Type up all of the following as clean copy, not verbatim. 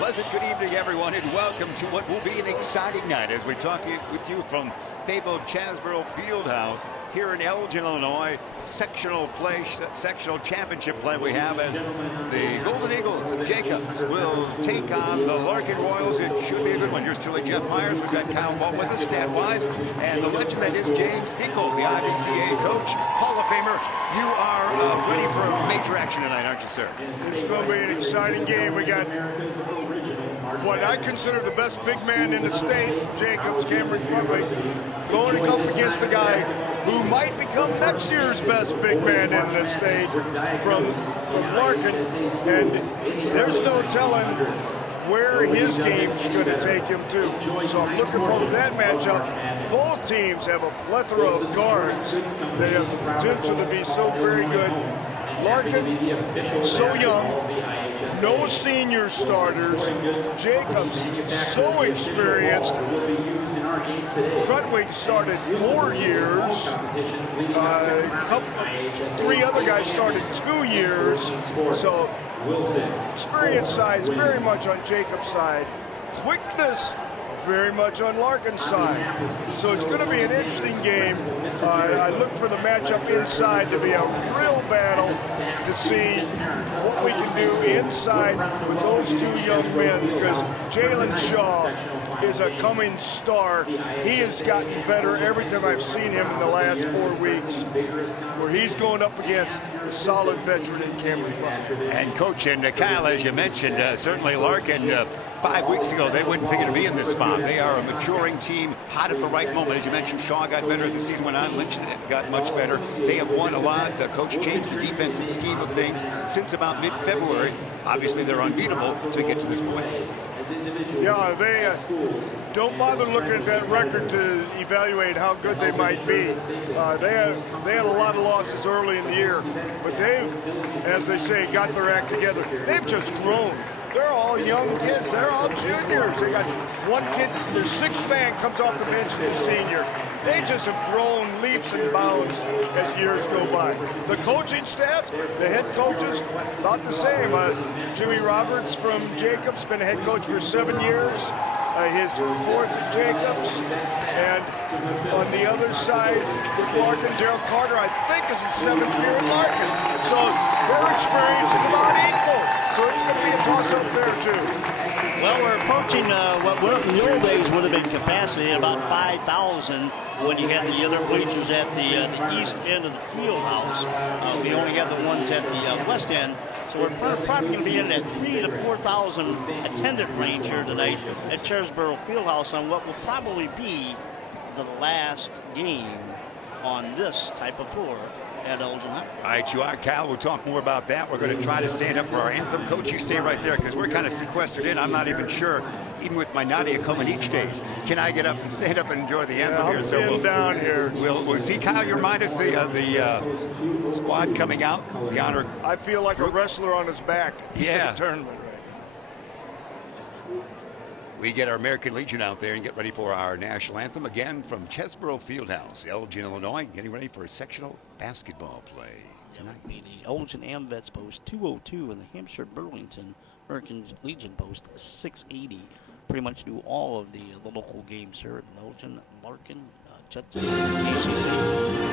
pleasant good evening, everyone, and welcome to what will be an exciting night as we talk with you from fabled Chasborough Fieldhouse here in Elgin, Illinois. Sectional championship play we have as the Golden Eagles, Jacobs, will take on the Larkin Royals. It should be a good one. Here's truly Jeff Myers. We've got Kyle Ball with us, stat-wise, and the legend that is James Hinkle, the IBCA coach, Hall of Famer. You are ready for major action tonight, aren't you, sir? It's going to be an exciting game. We got what I consider the best big man in the state, Jacobs, Cameron Buckley, going up against a guy who might become next year's best big man in the state from Larkin. And there's no telling where his game's going to take him to. So I'm looking forward to that matchup. Both teams have a plethora of guards that have the potential to be so very good. Larkin, so young, no senior starters. Jacobs, so experienced. Crutwig started 4 years. Three other guys started 2 years. So experience size very much on Jacobs' side. Quickness very much on Larkin's side. So it's going to be an interesting game. I look for the matchup inside to be a real battle to see what we can do inside with those two young men, because Jalen Shaw is a coming star. He has gotten better every time I've seen him in the last 4 weeks, where he's going up against a solid veteran in Cameron Buckley. And Coach, and Kyle, as you mentioned, certainly Larkin, 5 weeks ago, they wouldn't figure to be in this spot. They are a maturing team, hot at the right moment. As you mentioned, Shaw got better as the season went on. Lynch got much better. They have won a lot. The coach changed the defensive scheme of things since about mid-February. Obviously, they're unbeatable to get to this point. Yeah, they don't bother looking at that record to evaluate how good they might be. They had a lot of losses early in the year, but they've, as they say, got their act together. They've just grown. They're all young kids. They're all juniors. They got one kid, their sixth man comes off the bench and is senior. They just have grown leaps and bounds as years go by. The coaching staff, the head coaches, about the same. Jimmy Roberts from Jacobs, been a head coach for 7 years. His fourth is Jacobs. And on the other side, Larkin, Daryl Carter, I think is his 7th year at Larkin. So their experience is about equal. So it's going to be a toss-up there, too. Well, we're approaching what in the old days would have been capacity, about 5,000 when you had the other bleachers at the east end of the field house. We only had the ones at the west end. So we're probably going to be in that 3,000 to 4,000 attendant range here tonight at Chasborough Fieldhouse on what will probably be the last game on this type of floor at Elgin High. All right, you are, Cal. We'll talk more about that. We're going to try to stand up for our anthem. Coach, you stay right there because we're kind of sequestered in. I'm not even sure, even with my Nadia coming each day, can I get up and stand up and enjoy the anthem here? So we'll down here. We'll see, Kyle. You remind us the squad coming out. The honor. I feel like a wrestler on his back. Yeah. Tournament. We get our American Legion out there and get ready for our national anthem again from Chesborough Fieldhouse, Elgin, Illinois, getting ready for a sectional basketball play tonight. That would be the Elgin AMVETS post 202 and the Hampshire Burlington American Legion post 680. Pretty much do all of the local games here at Elgin, Larkin, Judson, KCC.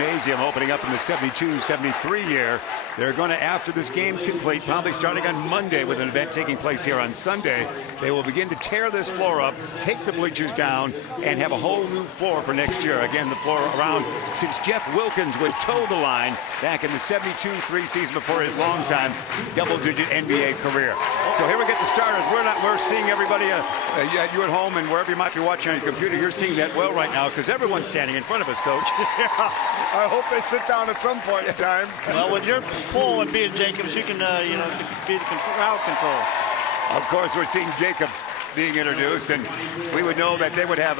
Gymnasium opening up in the 72-73 year. They're going to, after this game's complete, probably starting on Monday with an event taking place here on Sunday, they will begin to tear this floor up, take the bleachers down, and have a whole new floor for next year. Again, the floor around since Jeff Wilkins would toe the line back in the 72-3 season before his longtime double-digit NBA career. So here we get the starters. We're seeing everybody, you at home and wherever you might be watching on your computer, you're seeing that well right now because everyone's standing in front of us, Coach. Yeah, I hope they sit down at some point in time. Well, with your pull and being Jacobs, you can, be the crowd control. Of course, we're seeing Jacobs being introduced, and we would know that they would have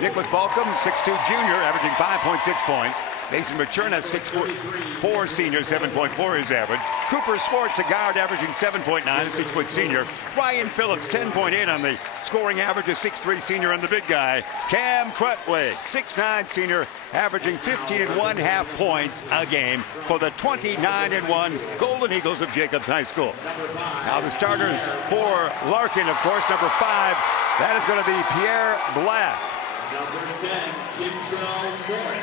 Nicholas Balcom, 6'2 junior, averaging 5.6 points. Mason Materna, 6'4 senior, 7.4 his average. Cooper Swartz, a guard, averaging 7.9, a 6-foot senior. Ryan Phillips, 10.8 on the scoring average, a 6'3 senior, and the big guy, Cam Crutwig, 6'9 senior, averaging 15.5 points a game for the 29-1 Golden Eagles of Jacobs High School. Now the starters for Larkin, of course, number 5, that is going to be Pierre Black. Number 10,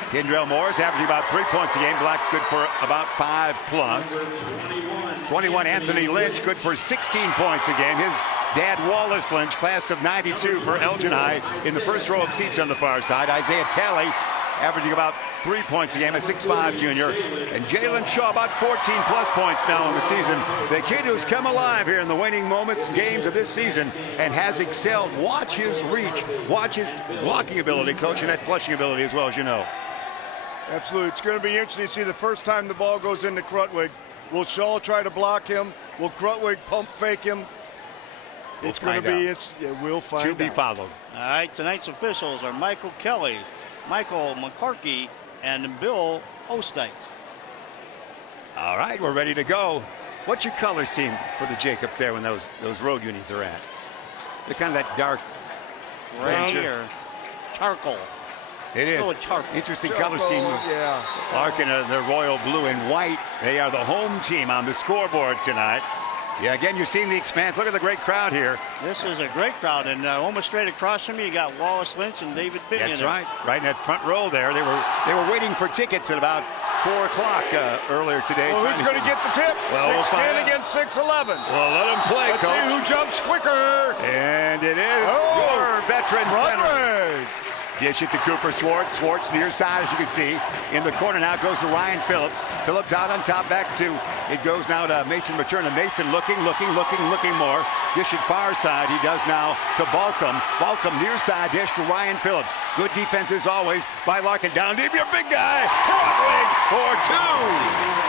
Kendrell Morris averaging about 3 points a game. Black's good for about 5 plus. 21, Anthony Lynch, good for 16 points a game. His dad, Wallace Lynch, class of 92 for Elgin High in the first row of seats on the far side. Isaiah Talley averaging about 3 points a game, a 6'5 junior. And Jalen Shaw, about 14 plus points now in the season. The kid who's come alive here in the waning moments, games of this season, and has excelled. Watch his reach, watch his blocking ability, Coach, and that flushing ability as well, as you know. Absolutely. It's going to be interesting to see the first time the ball goes into Crutwig. Will Shaw try to block him? Will Crutwig pump fake him? It's going to be, we'll find out. To be followed. All right, tonight's officials are Michael Kelly, Michael McCarkey, and Bill Ostite. All right, we're ready to go. What's your colors team for the Jacobs there when those road unis are at? They're kind of that dark Gray or charcoal. It is. Oh, charcoal. Interesting color scheme. Yeah. Larkin, the royal blue and white. They are the home team on the scoreboard tonight. Yeah, again, you're seeing the expanse. Look at the great crowd here. This is a great crowd, and almost straight across from you got Wallace Lynch and David Big. That's right. Right in that front row there. They were waiting for tickets at about 4 o'clock earlier today. Well, who's going to get the tip? Well, 6'10 against 6'11. Well, let them play, Let's Coach. see who jumps quicker. And it is your veteran center. Crutwig. Dish it to Cooper Swartz. Swartz near side, as you can see. In the corner now goes to Ryan Phillips. Phillips out on top, back to, it goes now to Mason Materna. Mason looking more. Dish it far side. He does now to Balcom. Balcom near side, dish to Ryan Phillips. Good defense as always by Larkin. Down deep, your big guy. Crutwig for 2.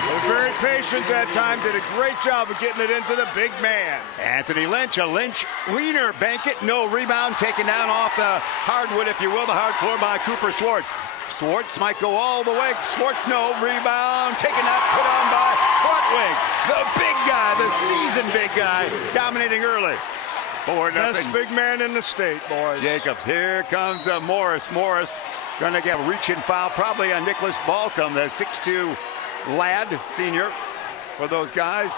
They're very patient that time. Did a great job of getting it into the big man. Anthony Lynch, a Lynch leaner, bank it, no rebound, taken down off the hardwood, if you will, the hard floor by Cooper Swartz. Swartz might go all the way. Swartz, no rebound, taken out, put on by Crutwig, the big guy, the seasoned big guy, dominating early. 4-0. Best big man in the state, boys. Jacobs, here comes Morris. Morris going to get a reach-in foul, probably on Nicholas Balcom, the 6'2 lad, senior, for those guys.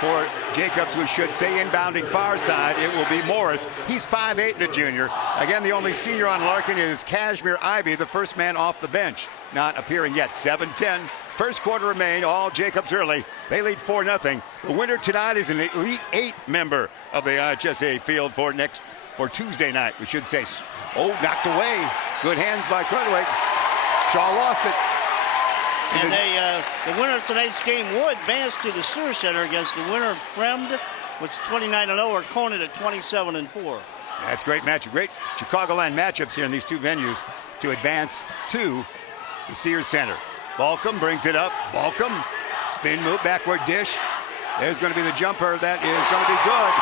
For Jacobs, we should say, inbounding far side, it will be Morris. He's 5'8 and a junior. Again, the only senior on Larkin is Kashmir Ivy, the first man off the bench, not appearing yet. 7-10. First quarter remain, all Jacobs early. They lead 4-0. The winner tonight is an Elite 8 member of the IHSA field for Tuesday night, we should say. Oh, knocked away. Good hands by Crutwig. Shaw lost it. And the winner of tonight's game will advance to the Sewer Center against the winner of Fremd, which is 29-0, or Conant at 27-4. That's great matchup. Great Chicagoland matchups here in these two venues to advance to the Sears Center. Balcom brings it up. Balcom, spin move, backward dish. There's going to be the jumper. That is going to be good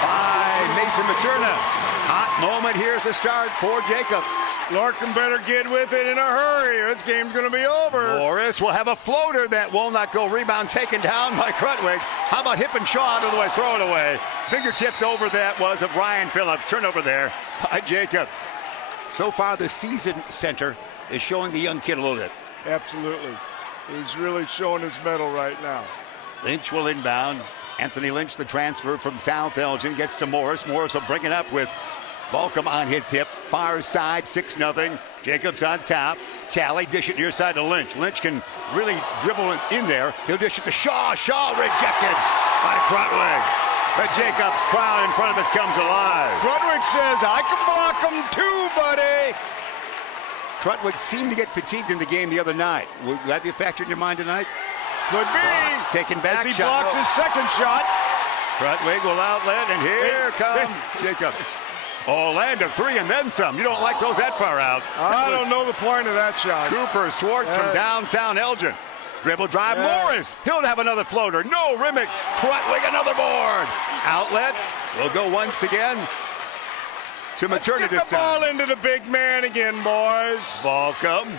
by Mason Materna. Hot moment. Here's the start for Jacobs. Larkin better get with it in a hurry. This game's going to be over. Morris will have a floater that will not go. Rebound taken down by Crutwig. How about Hip and Shaw out of the way? Throw it away. Fingertips over that was of Ryan Phillips. Turnover there by Jacobs. So far, the season center is showing the young kid a little bit. Absolutely. He's really showing his mettle right now. Lynch will inbound. Anthony Lynch, the transfer from South Elgin, gets to Morris. Morris will bring it up with Balcom on his hip. Far side, 6-0. Jacobs on top. Tally, dish it near side to Lynch. Lynch can really dribble in there. He'll dish it to Shaw. Shaw rejected by Krutwig. But Jacobs' crowd in front of us comes alive. Krutwig says, I can block him too, buddy. Krutwig seemed to get fatigued in the game the other night. Will that be a factor in your mind tonight? Could be. Taken back. As he blocked his second shot. Krutwig will outlet, and here comes Jacobs. Oh, land of three and then some. You don't like those that far out. I don't know the point of that shot. Cooper Swartz from downtown Elgin. Dribble drive, Morris. He'll have another floater. No, Rimmick. Krutwig, another board. Outlet. Will go once again to Materna this time. Get the ball into the big man again, boys. Ball come.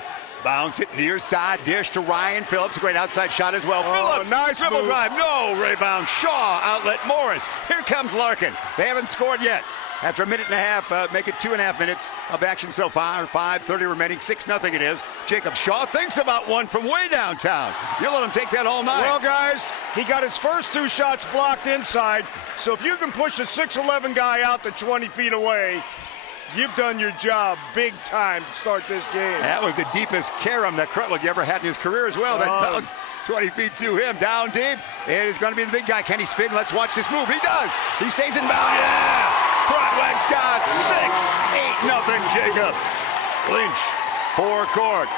Bounce it near side dish to Ryan Phillips. A great outside shot as well. Phillips, nice dribble move. drive. No, rebound. Shaw, outlet Morris. Here comes Larkin. They haven't scored yet. After a minute and a half, make it 2.5 minutes of action so far. 5:30 remaining, 6-0 it is. Jacob Shaw thinks about one from way downtown. You let him take that all night. Well, guys, he got his first 2 shots blocked inside. So if you can push a 6'11" guy out to 20 feet away, you've done your job big time to start this game. That was the deepest carom that Krutwig ever had in his career as well. That bounced 20 feet to him. Down deep. It is going to be the big guy. Can he spin? Let's watch this move. He does. He stays in bounds. Yeah! Krutwig's got 6. 8-0 Jacobs. Lynch, forecourt.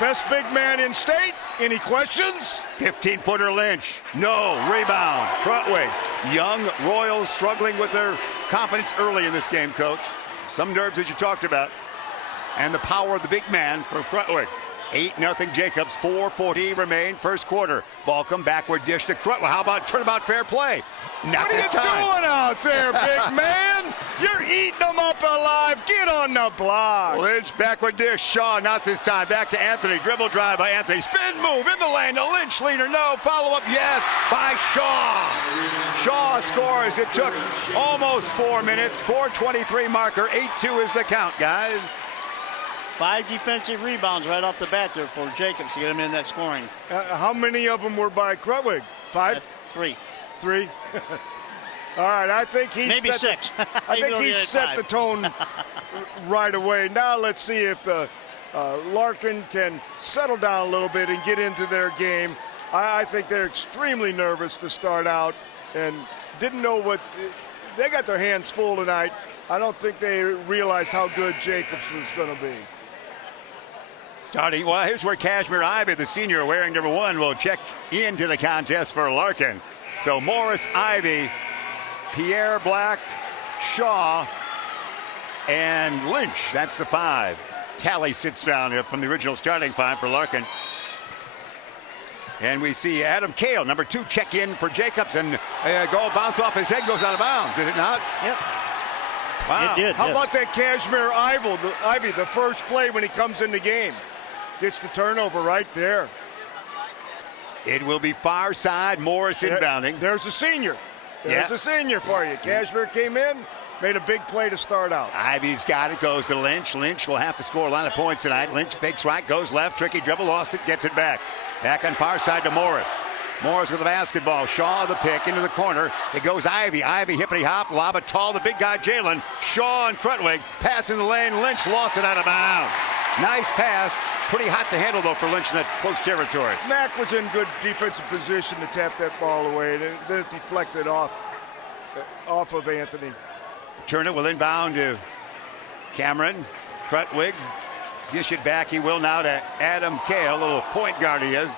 Best big man in state. Any questions? 15-footer Lynch. No. Rebound. Krutwig. Young Royals struggling with their confidence early in this game, Coach. Some nerves as you talked about. And the power of the big man for Krutwig. 8-0 Jacobs. 4:40 remain first quarter. Ball come backward dish to Krutwig. How about turnabout fair play? Not this time. What are you doing out there, big man? You're eating them up alive. Get on the block. Lynch backward dish. Shaw not this time. Back to Anthony. Dribble drive by Anthony. Spin move in the lane to Lynch. Leaner no. Follow up yes by Shaw. Shaw scores. It took almost 4 minutes. 4:23 marker. 8-2 is the count, guys. 5 defensive rebounds right off the bat there for Jacobs to get him in that scoring. How many of them were by Krutwig? 5? 3. 3? All right, I think he maybe 6. I think he set the tone right away. Now let's see if Larkin can settle down a little bit and get into their game. I think they're extremely nervous to start out and didn't know what they got their hands full tonight. I don't think they realized how good Jacobs was going to be. Starting, well, here's where Kashmir Ivey, the senior wearing number 1, will check into the contest for Larkin. So Morris, Ivey, Pierre Black, Shaw, and Lynch. That's the 5. Tally sits down from the original starting 5 for Larkin. And we see Adam Cale, number 2, check in for Jacobs, and go bounce off his head, goes out of bounds. Did it not? Yep. Wow. It did. How about that Kashmir Ivey, the first play when he comes in the game? Gets the turnover right there. It will be far side, Morris inbounding. There's a senior. There's a senior for you. Kashmir came in, made a big play to start out. Ivey's got it, goes to Lynch. Lynch will have to score a line of points tonight. Lynch fakes right, goes left, tricky dribble, lost it, gets it back. Back on far side to Morris. Morris with the basketball. Shaw the pick into the corner. It goes Ivey. Ivey hippity hop, lob it tall. The big guy Jalen. Shaw and Krutwig pass in the lane. Lynch lost it out of bounds. Nice pass. Pretty hot to handle though for Lynch in that close territory. Mack was in good defensive position to tap that ball away. Then it deflected off of Anthony. Turner will inbound to Cameron. Krutwig. Dish it back. He will now to Adam Cale. Little point guard he is.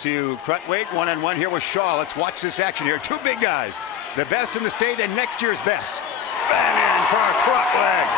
To Krutwig, 1-on-1 here with Shaw. Let's watch this action here. 2 big guys, the best in the state and next year's best. Bang in for Krutwig.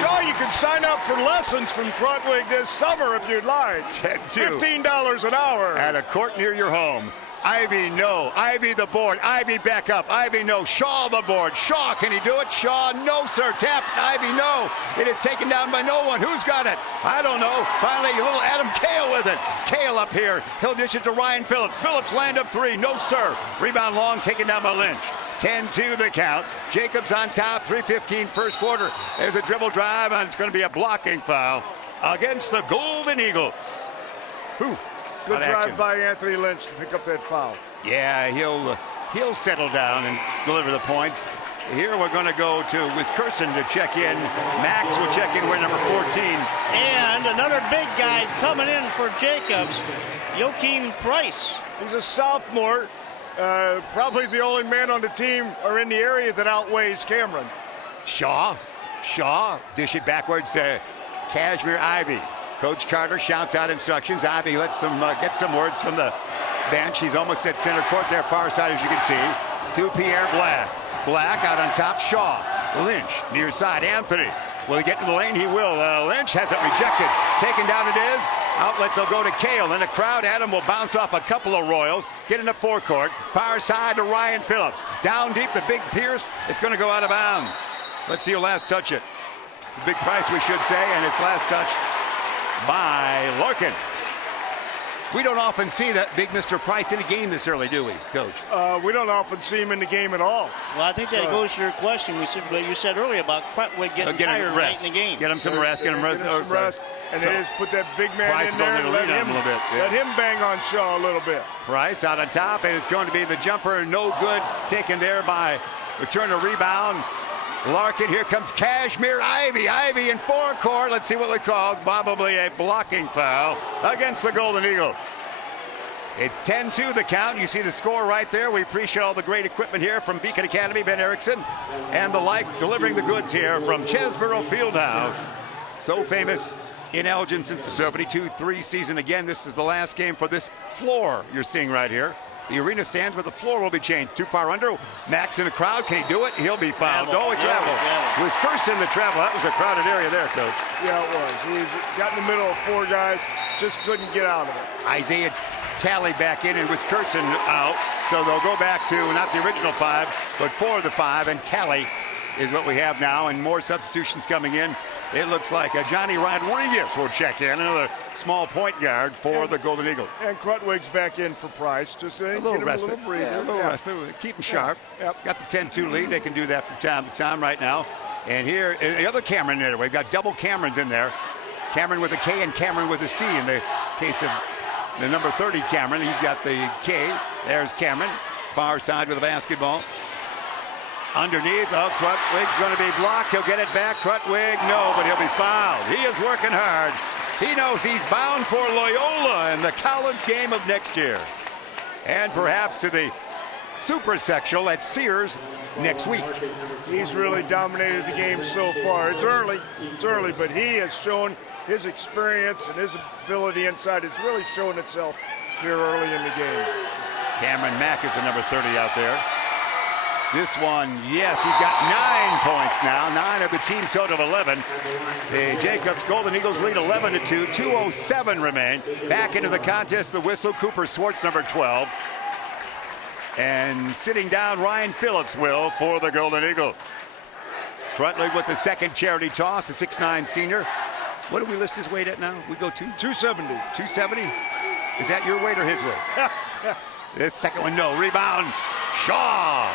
Shaw, you can sign up for lessons from Krutwig this summer if you'd like. $15 an hour. At a court near your home. Ivey, no. Ivey the board. Ivey back up. Ivey, no. Shaw the board. Shaw, can he do it? Shaw, no, sir. Tap. Ivey, no. It is taken down by no one. Who's got it? I don't know. Finally, a little Adam Cale with it. Cale up here. He'll dish it to Ryan Phillips. Phillips land up 3. No, sir. Rebound long, taken down by Lynch. 10-2 the count. Jacobs on top. 3:15 first quarter. There's a dribble drive, and it's going to be a blocking foul against the Golden Eagles. Whew. Good drive by Anthony Lynch to pick up that foul. Yeah, he'll settle down and deliver the points. Here we're going to go to Wisconsin to check in. Max will check in, we're number 14. And another big guy coming in for Jacobs, Joachim Price. He's a sophomore. Probably the only man on the team or in the area that outweighs Cameron. Shaw, dish it backwards to Kashmir Ivy. Coach Carter shouts out instructions. Ivy lets some get some words from the bench. He's almost at center court there, far side as you can see. To Pierre Black. Black out on top, Shaw. Lynch, near side, Anthony. Will he get in the lane? He will. Lynch has it rejected. Taken down it is. Outlet, they'll go to Kale. And the crowd, Adam, will bounce off a couple of Royals. Get in the forecourt. Far side to Ryan Phillips. Down deep, the big Pierce. It's going to go out of bounds. Let's see who last touch it. The big Price, we should say, and it's last touch by Larkin. We don't often see that big Mr. Price in a game this early, do we, Coach? We don't often see him in the game at all. Well, I think that goes to your question. You said earlier about Crutwig getting tired late in the game. Get him some rest. Get him rest. And they just put that big man Price in there and let him bang on Shaw a little bit. Price out on top, and it's going to be the jumper. No good. Taken there by return to rebound. Larkin, here comes Kashmir Ivy. Ivy in forecourt. Let's see what we call. Probably a blocking foul against the Golden Eagles. It's 10-2 the count. You see the score right there. We appreciate all the great equipment here from Beacon Academy, Ben Erickson, and the like, delivering the goods here from Chesborough Fieldhouse. So famous in Elgin since the 72-3 season. Again, this is the last game for this floor you're seeing right here. The arena stands, but the floor will be changed. Too far under. Max in the crowd. Can he do it? He'll be fouled. Oh, he traveled. Wisconsin the travel. That was a crowded area there, Coach. Yeah, it was. He got in the middle of four guys. Just couldn't get out of it. Isaiah Talley back in and Wisconsin out. So they'll go back to not the original five, but four of the five. And Talley is what we have now. And more substitutions coming in. It looks like Johnny Rodriguez will check in, another small point guard for the Golden Eagles. And Crutwig's back in for Price. Just a little respite. A little breather. Yeah, a little respite. Keep them sharp. Yep. Got the 10-2 lead. They can do that from time to time right now. And here, the other Cameron there. We've got double Camerons in there. Cameron with a K and Cameron with a C in the case of the number 30 Cameron. He's got the K. There's Cameron. Far side with the basketball. Underneath, Crutwig's going to be blocked. He'll get it back. Crutwig, no, but he'll be fouled. He is working hard. He knows he's bound for Loyola in the college game of next year. And perhaps to the super sectional at Sears next week. He's really dominated the game so far. It's early, but he has shown his experience and his ability inside is really showing itself here early in the game. Cameron Mack is the number 30 out there. This one, yes, he's got 9 points now. 9 of the team total of 11. The Jacobs Golden Eagles lead 11-2. 2:07 remain. Back into the contest, the whistle. Cooper Swartz, number 12. And sitting down, Ryan Phillips will for the Golden Eagles. Crutwig with the second charity toss, the 6'9 senior. What do we list his weight at now? We go to 270. 270? Is that your weight or his weight? This second one, no. Rebound. Shaw.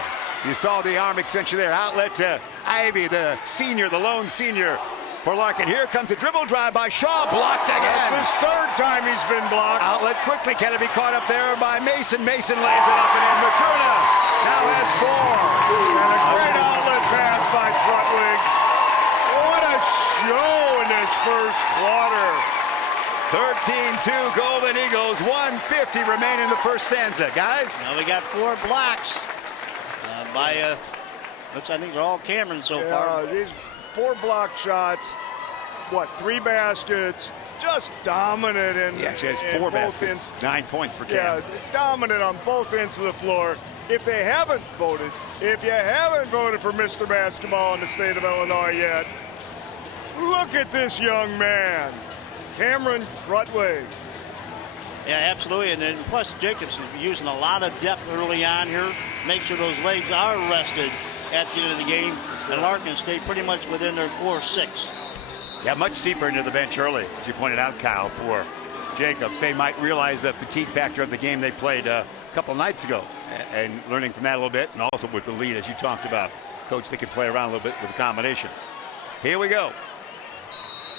You saw the arm extension there. Outlet to Ivy, the senior, the lone senior for Larkin. Here comes a dribble drive by Shaw. Blocked again. That's his third time he's been blocked. Outlet quickly. Can it be caught up there by Mason? Mason lays it up and in. Maturna now has 4. And a great outlet pass by Crutwig. What a show in this first quarter. 13-2 Golden Eagles. 1:50 remain in the first stanza, guys. Now we got 4 blocks. By which I think they're all Cameron so far. These 4 block shots, 3 baskets, just dominant in. Yeah, she has 4 baskets, 9 points for Cameron. Yeah, dominant on both ends of the floor. If you haven't voted for Mr. Basketball in the state of Illinois yet, look at this young man, Cameron Crutwig. Yeah, absolutely. And then plus Jacobs is using a lot of depth early on here. Make sure those legs are rested at the end of the game. And Larkin stayed pretty much within their 4-6. Yeah, much deeper into the bench early, as you pointed out, Kyle, for Jacobs. They might realize the fatigue factor of the game they played a couple nights ago and learning from that a little bit, and also with the lead, as you talked about. Coach, they could play around a little bit with the combinations. Here we go.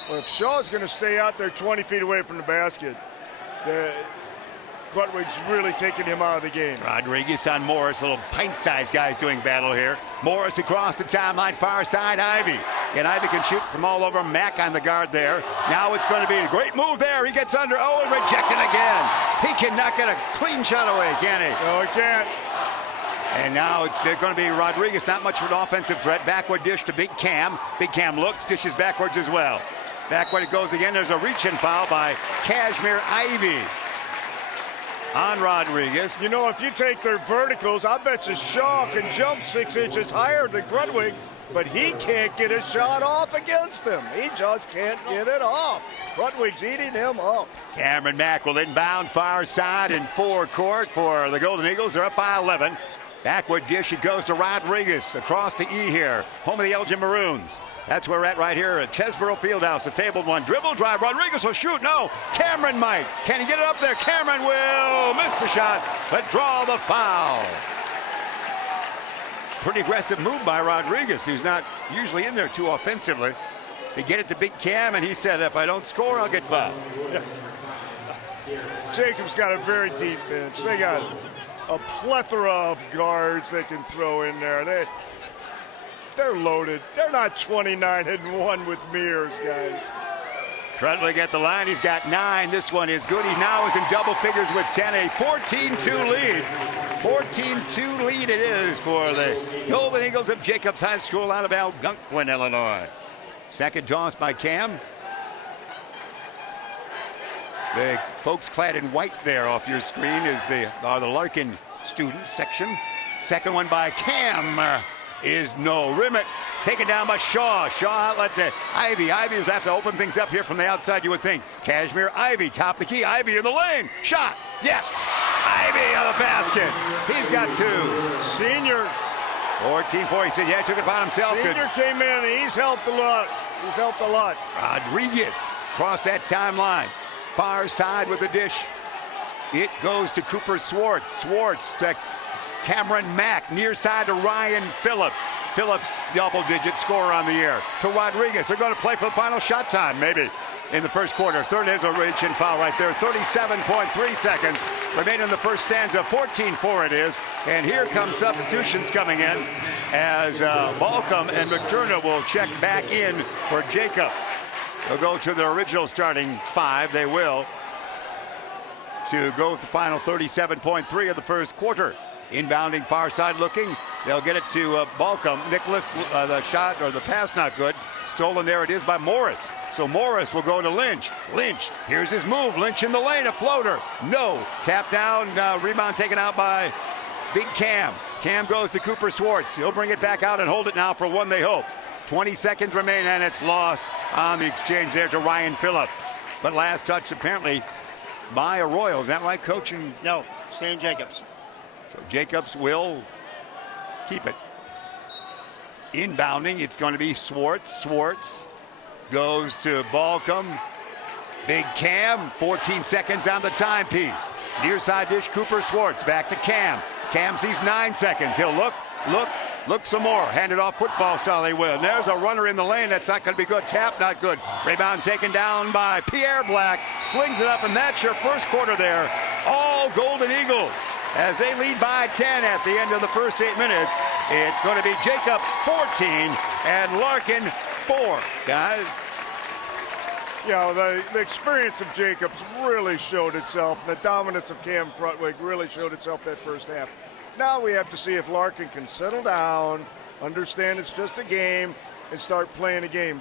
Well, if Shaw's going to stay out there 20 feet away from the basket, Krutwig's really taking him out of the game. Rodriguez on Morris, little pint-sized guys doing battle here. Morris across the timeline, far side, Ivy. And Ivy can shoot from all over. Mack on the guard there. Now it's going to be a great move there. He gets under, oh, and rejected again. He cannot get a clean shot away, can he? No, he can't. And now it's going to be Rodriguez, not much of an offensive threat. Backward dish to Big Cam. Big Cam looks, dishes backwards as well. Backward it goes again. There's a reach-in foul by Kashmir Ivy on Rodriguez. You know, if you take their verticals, I bet you Shaw can jump 6 inches higher than Krutwig, but he can't get a shot off against him. He just can't get it off. Krutwig's eating him up. Cameron Mack will inbound far side in forecourt for the Golden Eagles. They're up by 11. Backward dish, it goes to Rodriguez across the E here, home of the Elgin Maroons. That's where we're at right here at Chesborough Fieldhouse, the fabled one. Dribble drive, Rodriguez will shoot, no. Cameron might. Can he get it up there? Cameron will miss the shot, but draw the foul. Pretty aggressive move by Rodriguez, who's not usually in there too offensively. They get it to Big Cam, and he said, if I don't score, I'll get fouled. Yeah. Jacobs got a very deep bench. They got a plethora of guards they can throw in there. They're loaded. They're not 29-1 with mirrors, guys. Krutwig at the line. He's got 9. This one is good. He now is in double figures with 10. A 14-2 lead. 14-2 lead it is for the Golden Eagles of Jacobs High School out of Algonquin, Illinois. Second toss by Cam. The folks clad in white there off your screen are the Larkin students section. Second one by Cam is no. Rimmet taken down by Shaw. Shaw outlet to Ivy. Ivy will have to open things up here from the outside, you would think. Kashmir Ivy, top the key. Ivy in the lane. Shot. Yes. Ivy on the basket. He's got 2. Senior. 14-4. He said, yeah, he took it upon himself. Senior came in. He's helped a lot. He's helped a lot. Rodriguez across that timeline. Far side with the dish. It goes to Cooper Swartz. Swartz to Cameron Mack. Near side to Ryan Phillips. Phillips, double-digit scorer on the year. To Rodriguez. They're going to play for the final shot time, maybe, in the first quarter. Third is a reach-in foul right there. 37.3 seconds remain in the first stanza. 14-4 it is. And here come substitutions coming in as Balcom and McTurna will check back in for Jacobs. They'll go to their original starting 5. They will. To go with the final 37.3 of the first quarter. Inbounding far side looking. They'll get it to Balcom. Nicholas, the shot or the pass not good. Stolen there it is by Morris. So Morris will go to Lynch. Lynch, here's his move. Lynch in the lane, a floater. No. Tap down, rebound taken out by Big Cam. Cam goes to Cooper Swartz. He'll bring it back out and hold it now for one, they hope. 20 seconds remain, and it's lost on the exchange there to Ryan Phillips. But last touch apparently by Arroyo. Is that right, Coach? No, Stan Jacobs. So Jacobs will keep it. Inbounding, it's going to be Swartz. Swartz goes to Balcom. Big Cam, 14 seconds on the timepiece. Near side dish, Cooper Swartz back to Cam. Cam sees 9 seconds. He'll look some more. Hand it off football style, he will. And there's a runner in the lane. That's not going to be good. Tap, not good. Rebound taken down by Pierre Black. Flings it up, and that's your first quarter there. All Golden Eagles as they lead by 10 at the end of the first 8 minutes. It's going to be Jacobs 14 and Larkin 4, guys. Yeah, the experience of Jacobs really showed itself. The dominance of Cam Krutwig really showed itself that first half. Now we have to see if Larkin can settle down, understand it's just a game, and start playing a game.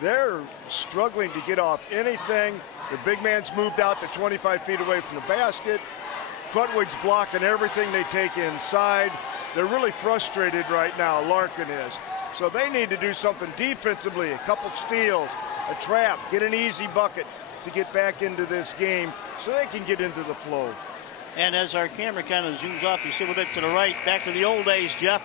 They're struggling to get off anything. The big man's moved out to 25 feet away from the basket. Krutwig's blocking everything they take inside. They're really frustrated right now, Larkin is. So they need to do something defensively, a couple steals, a trap, get an easy bucket to get back into this game so they can get into the flow. And as our camera kind of zooms off, you see a little bit to the right, back to the old days, Jeff,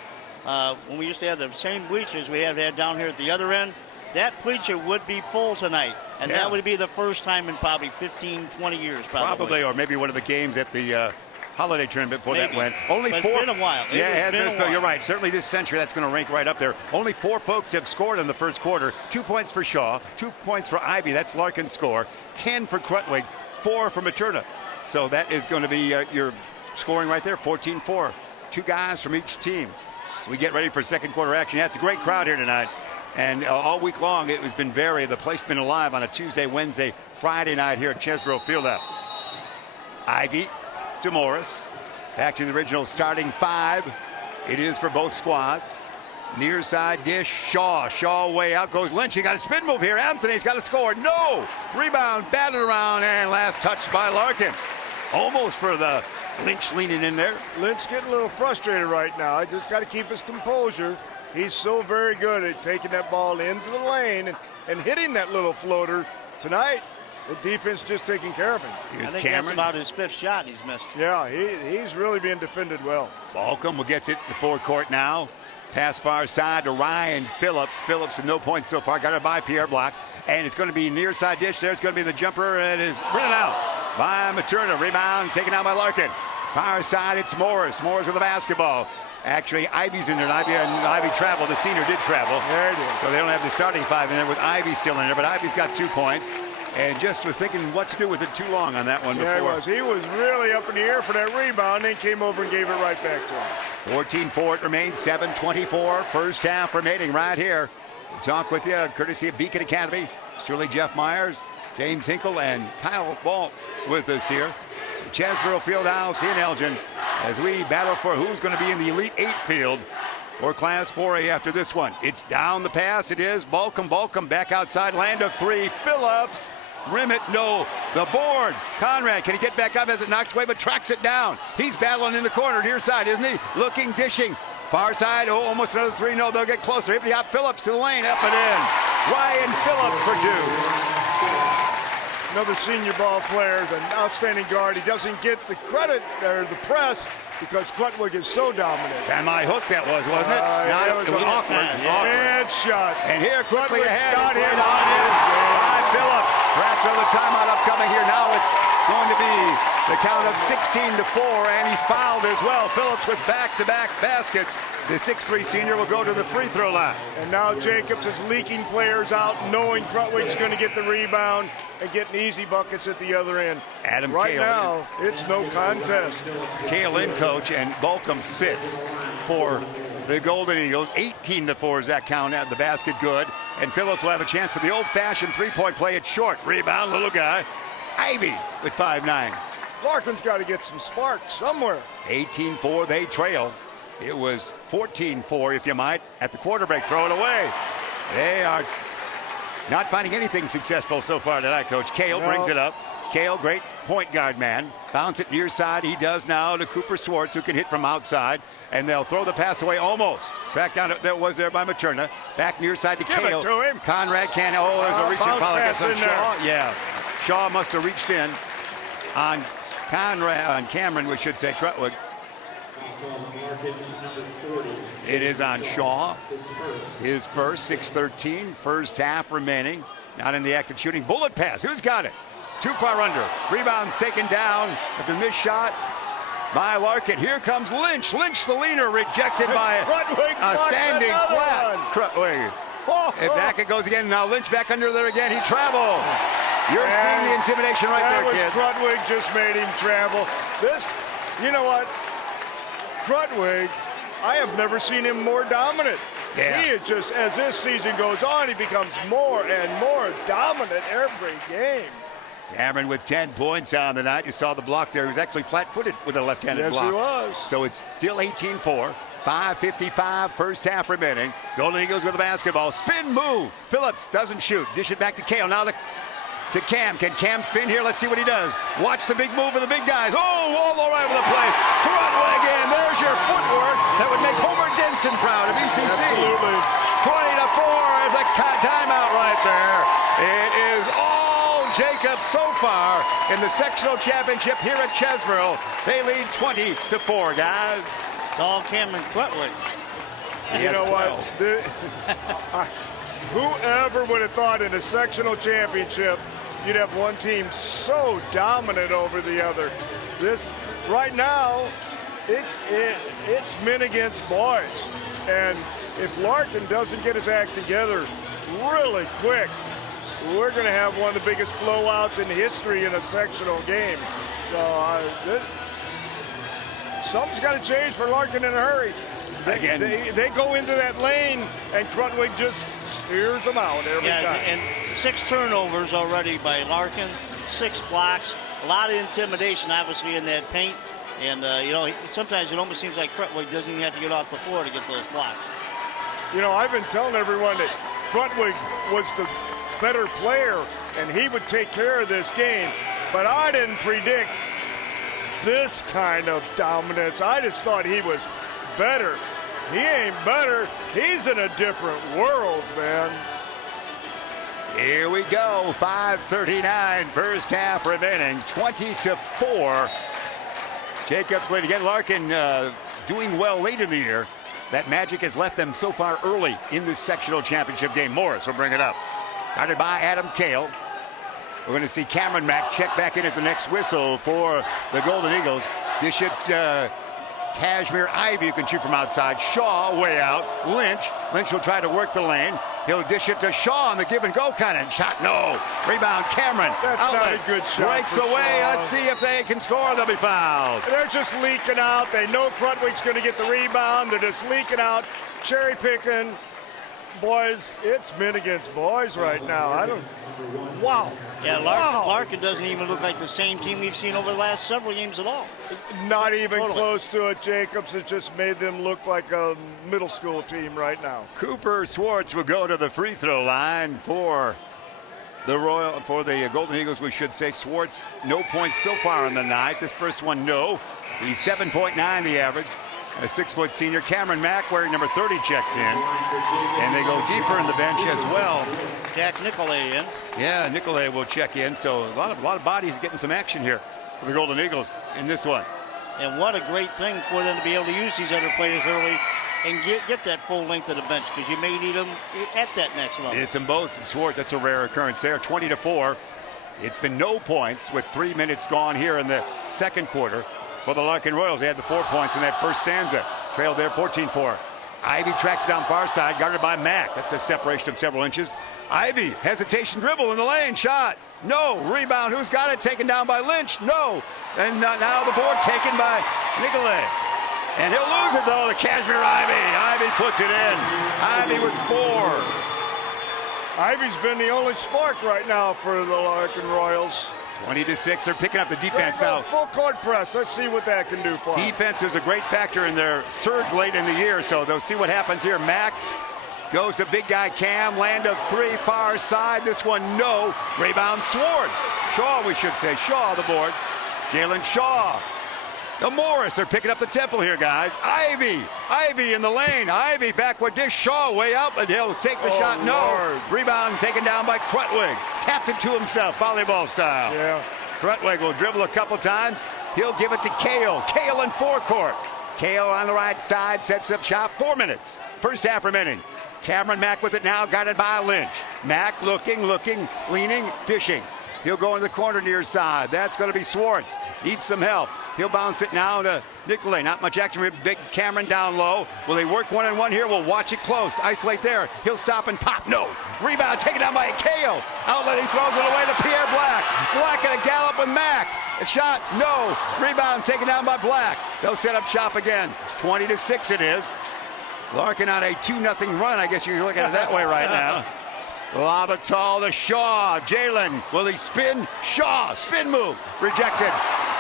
when we used to have the same bleachers we have had down here at the other end. That bleacher would be full tonight, and that would be the first time in probably 15, 20 years, probably. Or maybe one of the games at the holiday tournament before that went. Only but 4. It's been a while. You're right. Certainly this century, that's going to rank right up there. Only 4 folks have scored in the first quarter. 2 points for Shaw, 2 points for Ivy. That's Larkin's score. 10 for Krutwig, 4 for Materna. So that is going to be your scoring right there, 14-4. 2 guys from each team. So we get ready for second quarter action. Yeah, it's a great crowd here tonight. And all week long, it has been the place has been alive on a Tuesday, Wednesday, Friday night here at Chesbrough Fieldhouse. Ivy to Morris. Back to the original starting 5. It is for both squads. Near side dish, Shaw. Shaw way out goes Lynch. He got a spin move here. Anthony's got to score. No! Rebound, batted around, and last touch by Larkin. Almost for the Lynch leaning in there. Lynch getting a little frustrated right now. I just got to keep his composure. He's so very good at taking that ball into the lane and hitting that little floater. Tonight, the defense just taking care of him. I think that's about his 5th shot he's missed. Yeah, he's really being defended well. Balcom gets it to forecourt now. Pass far side to Ryan Phillips. Phillips with no points so far. Got it by Pierre Block. And it's going to be near side dish. There's going to be the jumper. And it is running out by Materna. Rebound taken out by Larkin. Far side, it's Morris. Morris with the basketball. Actually, Ivy's in there. Ivy traveled. The senior did travel. There it is. So they don't have the starting 5 in there with Ivy still in there. But Ivy's got 2 points. And just was thinking what to do with it too long on that one before. Yeah, he was really up in the air for that rebound, then came over and gave it right back to him. 14-4 it remains, 7:24 first half remaining right here. We'll talk with you courtesy of Beacon Academy. Surely Jeff Myers, James Hinkle, and Kyle Balt with us here. Chesbrough Fieldhouse in Elgin as we battle for who's going to be in the Elite 8 field for Class 4A after this one. It's down the pass. It is Balcom back outside. Land of 3. Phillips. Rim it, no. The board. Conrad, can he get back up? Has it knocked away, but tracks it down. He's battling in the corner, near side, isn't he? Looking, dishing. Far side, almost another 3. No, they'll get closer. Hippity hop, Phillips to the lane, up and in. Ryan Phillips for 2. Another senior ball player, an outstanding guard. He doesn't get the credit or the press because Krutwig is so dominant. Semi-hook that was, wasn't it? It was awkward. Bad shot. And here quickly ahead. Got him on on by Phillips. Perhaps another timeout upcoming here. Now it's going to be the count of 16-4, and he's fouled as well. Phillips with back-to-back baskets. The 6'3 senior will go to the free throw line. And now Jacobs is leaking players out, knowing Krutwig's going to get the rebound and getting easy buckets at the other end. Adam right Kale now, it's no contest. Kale in coach, and Balcom sits for the Golden Eagles. 18-4 is that count at the basket, good. And Phillips will have a chance for the old-fashioned three-point play. It's short. Rebound, little guy. Ivy with 5'9". Larkin's got to get some sparks somewhere. 18-4, they trail. It was 14-4, if you might, at the quarter break. Throw it away. They are not finding anything successful so far tonight, Coach. Kale brings it up. Kale, great point guard man. Bounce it near side. He does now to Cooper Swartz, who can hit from outside. And they'll throw the pass away almost. Tracked down, that was there by Materna. Back near side to Kale. Give it to him. Conrad can't. Oh, there's a reaching foul against Shaw. Yeah. Shaw must have reached in on Cameron, we should say, Krutwig. It is on Shaw. His first, 6:13, first half remaining. Not in the act of shooting. Bullet pass. Who's got it? Too far under. Rebounds taken down at the missed shot by Larkin. Here comes Lynch. Lynch, the leaner, rejected by a standing flat. Krutwig. And back it goes again. Now Lynch back under there again. He traveled. You're seeing the intimidation right there, kid. Krutwig just made him travel. This, you know what? Krutwig, I have never seen him more dominant. Yeah. He is just, as this season goes on, he becomes more and more dominant every game. Cameron with 10 points on the night. You saw the block there. He was actually flat-footed with a left-handed block. Yes, he was. So it's still 18-4. 5:55 first half remaining. Golden Eagles with the basketball. Spin move. Phillips doesn't shoot. Dish it back to Kale. Now to Cam. Can Cam spin here? Let's see what he does. Watch the big move of the big guys. Oh, all over the place. Krutwig in. There's your footwork. That would make Homer Denson proud of ECC. Absolutely. 20-4 is a timeout right there. It is all Jacobs so far in the sectional championship here at Chesbrough. They lead 20-4, guys. It's all Cameron Krutwig. You know what? Whoever would have thought in a sectional championship you'd have one team so dominant over the other. This right now, it's men against boys, and if Larkin doesn't get his act together really quick, we're going to have one of the biggest blowouts in history in a sectional game. So something's got to change for Larkin in a hurry. They go into that lane, and Krutwig just steers them out every time. And 6 turnovers already by Larkin, 6 blocks, a lot of intimidation, obviously, in that paint. And, sometimes it almost seems like Krutwig doesn't even have to get off the floor to get those blocks. I've been telling everyone that Krutwig was the better player, and he would take care of this game. But I didn't predict this kind of dominance. I just thought he was better. He ain't better. He's in a different world, man. Here we go. 5:39, first half remaining. 20-4. Jacobs lead again. Larkin doing well late in the year. That magic has left them so far early in this sectional championship game. Morris will bring it up. Guarded by Adam Kale. We're going to see Cameron Mack check back in at the next whistle for the Golden Eagles. Dish it Kashmir Ivy, who can shoot from outside. Shaw way out. Lynch will try to work the lane. He'll dish it to Shaw on the give and go kind of shot. No. Rebound Cameron. That's outlet. not a good shot. Breaks away. Shaw. Let's see if they can score. They'll be fouled. They're just leaking out. They know Krutwig's going to get the rebound. They're just leaking out, cherry picking. Boys, it's men against boys right now. Wow. Yeah, Larkin doesn't even look like the same team we've seen over the last several games at all. Not even close to it, Jacobs. It just made them look like a middle school team right now. Cooper Swartz will go to the free throw line for the Golden Eagles, we should say. Swartz, no points so far on the night. This first one, no. He's 7.9 the average. A 6-foot senior. Cameron Mack, wearing number 30, checks in. And they go deeper in the bench as well. Jack Nicolay in. Yeah, Nicolay will check in. So a lot of bodies getting some action here for the Golden Eagles in this one. And what a great thing for them to be able to use these other players early and get that full length of the bench, because you may need them at that next level. Yes, and both. Swartz, that's a rare occurrence there. 20-4. It's been no points with 3 minutes gone here in the second quarter. For the Larkin Royals, they had the 4 points in that first stanza. Trailed there 14-4. Ivy tracks down far side, guarded by Mack. That's a separation of several inches. Ivy, hesitation dribble in the lane, shot. No. Rebound, who's got it? Taken down by Lynch. No. And now the board taken by Nicolay. And he'll lose it, though, to Kashmir Ivy. Ivy puts it in. Ivy with 4. Ivy's been the only spark right now for the Larkin Royals. 20-6. They're picking up the defense now. Full court press. Let's see what that can do for them. Defense is a great factor in their surge late in the year, so they'll see what happens here. Mack goes to big guy Cam. Land of 3, far side. This one, no. Rebound Sword. Shaw, we should say. Shaw, the board. Jalen Shaw. The Morris, they're picking up the tempo here, guys. Ivy in the lane. Ivy backward dish. Shaw way out, but he'll take the shot. No. Lord. Rebound taken down by Krutwig. Tapped it to himself, volleyball style. Yeah. Krutwig will dribble a couple times. He'll give it to Kale. Kale in forecourt. Kale on the right side sets up shop. 4 minutes. First half remaining. Cameron Mack with it now, guarded by Lynch. Mack looking, leaning, dishing. He'll go in the corner near side. That's going to be Swartz. Needs some help. He'll bounce it now to Nicolay. Not much action with big Cameron down low. Will they work one-on-one here? We'll watch it close. Isolate there. He'll stop and pop. No. Rebound taken down by Kale. Outlet. He throws it away to Pierre Black. Black in a gallop with Mack. A shot. No. Rebound taken down by Black. They'll set up shop again. 20-6 it is. Larkin on a 2-0 run. I guess you can look at it that way right now. Lobatal to Shaw. Jalen, will he spin? Shaw, spin move. Rejected.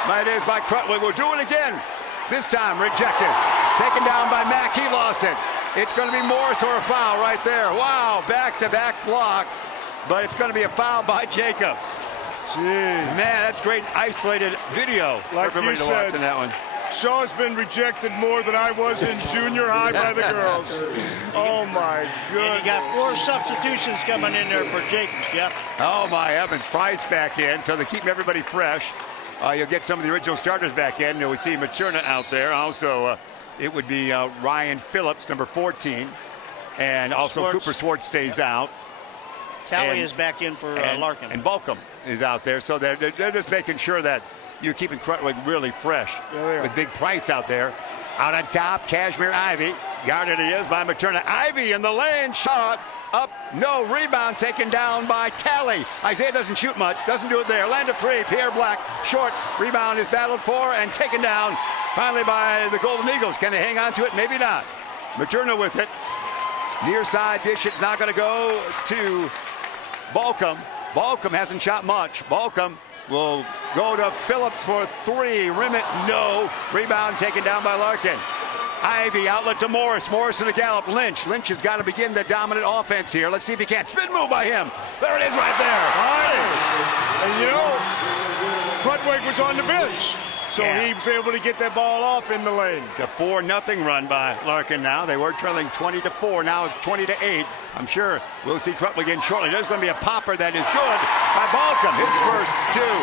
It is by Krutwig. We'll do it again. This time rejected. Taken down by Mack. He lost it. It's going to be Morris or a foul right there. Wow, back-to-back blocks. But it's going to be a foul by Jacobs. Gee. Man, that's great isolated video. Like everybody you to watch said, in that one. Shaw's been rejected more than I was in junior high by the girls. Oh, my goodness. And you got 4 substitutions coming in there for Jacobs, Jeff. Oh, my Evans. Price back in, so they keep everybody fresh. You'll get some of the original starters back in. We see Materna out there. Also, it would be Ryan Phillips, number 14. And also Cooper Swartz stays out. Talley is back in for Larkin. And Balcom is out there. So they're just making sure that you're keeping Krutwig really fresh with big Price out there. Out on top, Kashmir Ivy. Guarded he is by Materna. Ivy in the lane. Shot. up, no. Rebound taken down by Talley. Isaiah doesn't shoot much, doesn't do it there. Land of three, Pierre Black, short. Rebound is battled for and taken down finally by the Golden Eagles. Can they hang on to it? Maybe not. Materna with it. Near side dish, it's not going to go to Balcom. Balcom hasn't shot much. Balcom will go to Phillips for three. Rim it, no. Rebound taken down by Larkin. Ivy outlet to Morris. Morris in the gallop. Lynch. Lynch has got to begin the dominant offense here. Let's see if he can. Spin move by him. There it is right there. And you know, Krutwig was on the bench. So he was able to get that ball off in the lane. It's a 4-0 run by Larkin now. They were trailing 20-4. Now it's 20-8. I'm sure we'll see Krutwig again shortly. There's going to be a popper that is good by Balcom. His first two.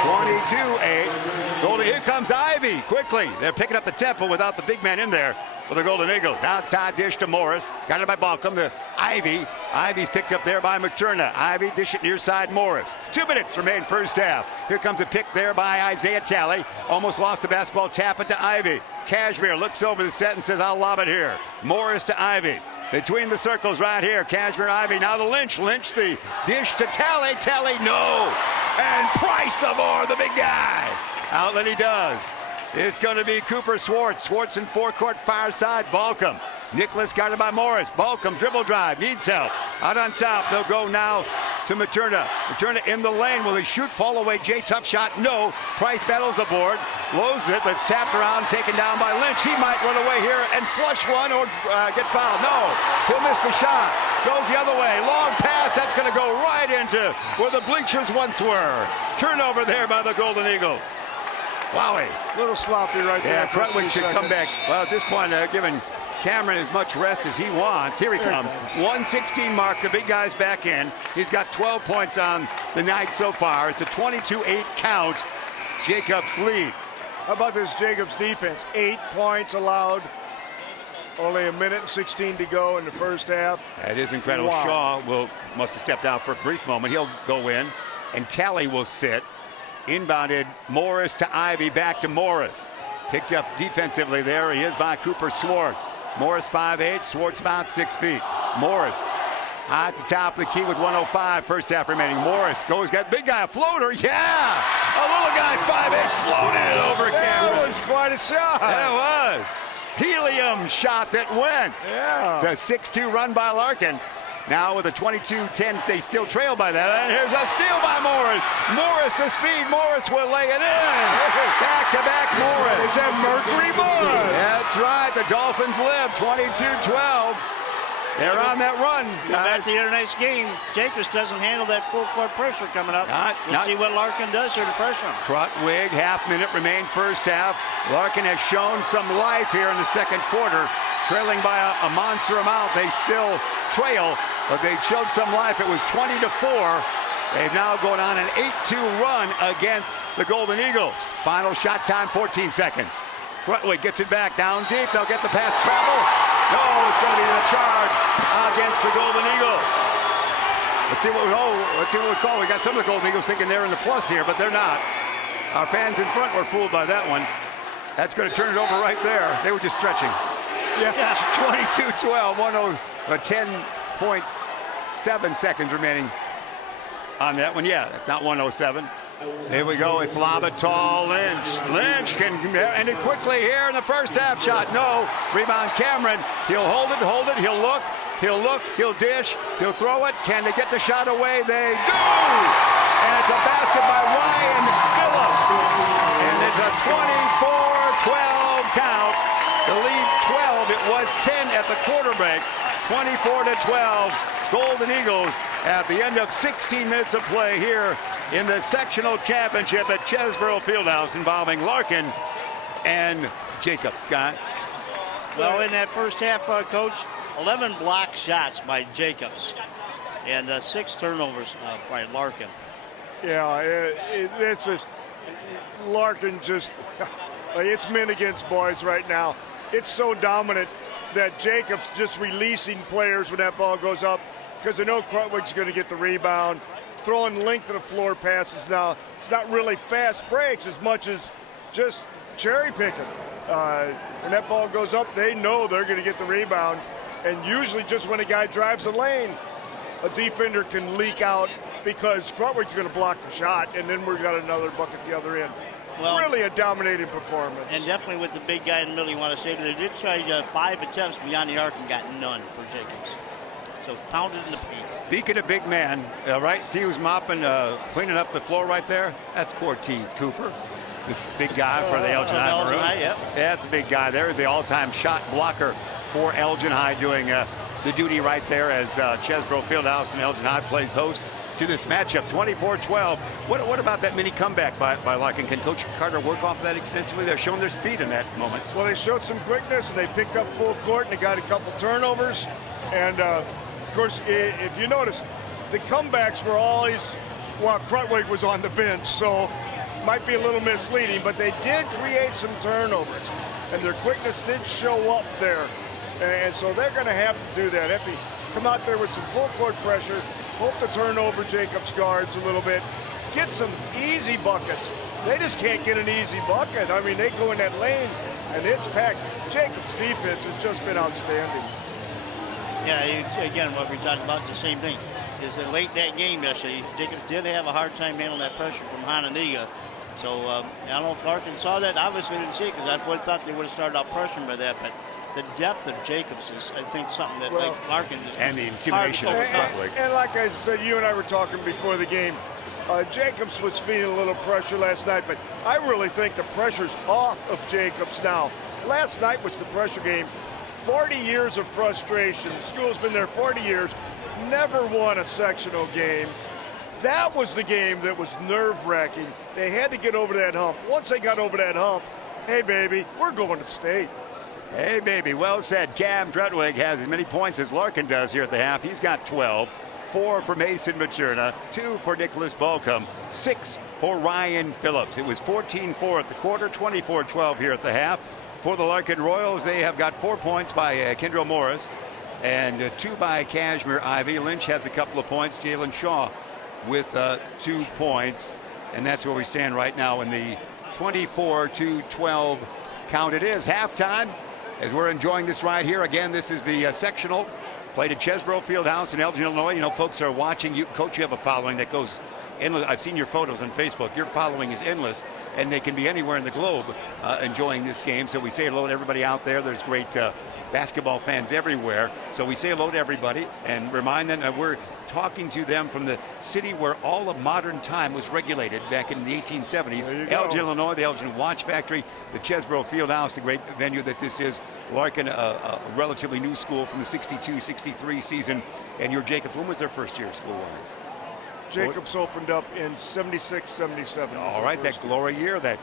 22-8. Golden, here comes Ivy quickly. They're picking up the tempo without the big man in there for the Golden Eagles. Outside dish to Morris. Got it by Balcom to Ivy. Ivy's picked up there by Materna. Ivy dish it near side Morris. 2 minutes remain first half. Here comes a pick there by Isaiah Talley. Almost lost the basketball. Tap it to Ivy. Cashmere looks over the set and says, I'll lob it here. Morris to Ivy. Between the circles right here. Cashmere, Ivy. Now to Lynch. Lynch the dish to Talley. Talley, no. And Price the more, the big guy. Outlet he does. It's going to be Cooper Swartz. Swartz in forecourt, far side. Balcom. Nicholas guarded by Morris. Balcom dribble drive. Needs help. Out on top. They'll go now to Materna. Materna in the lane. Will he shoot? Fall away. Jay, tough shot. No. Price battles the board. Lows it, but it's tapped around, taken down by Lynch. He might run away here and flush one or get fouled. No. He'll miss the shot. Goes the other way. Long pass. That's going to go right into where the bleachers once were. Turnover there by the Golden Eagles. Wowie. A little sloppy right there. Yeah, Krutwig should come back. Well, at this point, giving Cameron as much rest as he wants. Here he comes. 1:16 mark. The big guy's back in. He's got 12 points on the night so far. It's a 22-8 count. Jacobs lead. How about this Jacobs defense? 8 points allowed. Only a minute and 16 to go in the first half. That is incredible. Wow. Shaw must have stepped out for a brief moment. He'll go in, and Talley will sit. Inbounded Morris to Ivy, back to Morris. Picked up defensively there. He is by Cooper Swartz. Morris 5'8", Swartz about 6 feet. Morris at the top of the key with 1:05 first half remaining. Morris goes, got big guy, a floater. Yeah! A little guy 5'8", floated it over Cameron. That was quite a shot. That was. Helium shot that went. Yeah. The 6-2 run by Larkin. Now with a 22-10, they still trail by that. And here's a steal by Morris. Morris the speed. Morris will lay it in. Back-to-back Morris. It's that Mercury Buzz. That's right. The Dolphins live 22-12. They're on that run. Back to the other night's game. Jacobs doesn't handle that full court pressure coming up. We'll see what Larkin does here to pressure him. Krutwig, half minute remain first half. Larkin has shown some life here in the second quarter. Trailing by a monster amount. They still trail, but they showed some life. It was 20-4. They've now gone on an 8-2 run against the Golden Eagles. Final shot time, 14 seconds. Krutwig gets it back down deep. They'll get the pass travel. No, it's going to be the charge against the Golden Eagles. Let's see what we call. We got some of the Golden Eagles thinking they're in the plus here, but they're not. Our fans in front were fooled by that one. That's going to turn it over right there. They were just stretching. Yeah, 22-12, 10.7 seconds remaining on that one. Yeah, that's not 107. Here we go. It's Lobatal. Lynch. Lynch can end it quickly here in the first half. Shot, no. Rebound Cameron. He'll hold it. He'll look. He'll dish. He'll throw it. Can they get the shot away? They do. And it's a basket by Ryan Phillips. And it's a 24-12 count. The lead 12. It was 10 at the quarter break. 24-12. Golden Eagles at the end of 16 minutes of play here in the sectional championship at Chesborough Fieldhouse involving Larkin and Jacobs. Scott? Well, in that first half, Coach, 11 block shots by Jacobs and 6 turnovers by Larkin. Yeah, Larkin just, it's men against boys right now. It's so dominant that Jacobs just releasing players when that ball goes up because they know Krutwig's going to get the rebound. Throwing length of the floor passes now. It's not really fast breaks as much as just cherry picking. When that ball goes up, they know they're going to get the rebound. And usually just when a guy drives the lane, a defender can leak out because Krutwig's going to block the shot, and then we've got another bucket the other end. Well, really a dominating performance. And definitely with the big guy in the middle, you want to say they did try 5 attempts beyond the arc and got none for Jacobs. So pounded in the paint. Speaking of big man, right? See who's mopping, cleaning up the floor right there? That's Cortez Cooper. This big guy for the Elgin High Maroons. Yep. Yeah, that's a big guy there. The all-time shot blocker for Elgin High, doing the duty right there as Chesbrough Fieldhouse and Elgin High plays host to this matchup. 24-12. What about that mini comeback by Larkin? Can Coach Carter work off of that extensively? They're showing their speed in that moment. Well, they showed some quickness, and they picked up full court, and they got a couple turnovers. And, of course, if you notice, the comebacks were always while Krutwig was on the bench, so might be a little misleading, but they did create some turnovers, and their quickness did show up there. And so they're going to have to do that. Have to come out there with some full court pressure, hope to turn over Jacobs' guards a little bit, get some easy buckets. They just can't get an easy bucket. I mean, they go in that lane, and it's packed. Jacobs' defense has just been outstanding. Yeah, again, what we talked about, the same thing, is that late in that game yesterday, Jacobs did have a hard time handling that pressure from Hananiga. So I don't know if Larkin saw that. Obviously didn't see it, because I would have thought they would have started out pressuring by that, but the depth of Jacobs is, I think, something that Larkin just and the intimidation of and like I said, you and I were talking before the game. Jacobs was feeling a little pressure last night, but I really think the pressure's off of Jacobs now. Last night was the pressure game. 40 years of frustration. The school's been there 40 years, never won a sectional game. That was the game that was nerve-wracking. They had to get over that hump. Once they got over that hump, hey, baby, we're going to state. Hey, baby, well said. Cam Krutwig has as many points as Larkin does here at the half. He's got 12, 4 for Mason Macherna, 2 for Nicholas Balcom, 6 for Ryan Phillips. It was 14-4 at the quarter, 24-12 here at the half. For the Larkin Royals, they have got 4 points by Kendrell Morris and 2 by Kashmir Ivy. Lynch has a couple of points. Jalen Shaw with 2 points. And that's where we stand right now in the 24-12 count. It is halftime as we're enjoying this right here. Again, this is the sectional played at Chesbrough Fieldhouse in Elgin, Illinois. You know, folks are watching you. Coach, you have a following that goes endless. I've seen your photos on Facebook. Your following is endless, and they can be anywhere in the globe enjoying this game. So we say hello to everybody out there. There's great basketball fans everywhere. So we say hello to everybody and remind them that we're talking to them from the city where all of modern time was regulated back in the 1870s. Elgin, Illinois, the Elgin Watch Factory, the Chesbrough Fieldhouse, the great venue that this is. Larkin, a relatively new school from the 62-63 season. And your Jacobs, when was their first year school-wise? Jacobs opened up in 76-77. All right, that glory year, that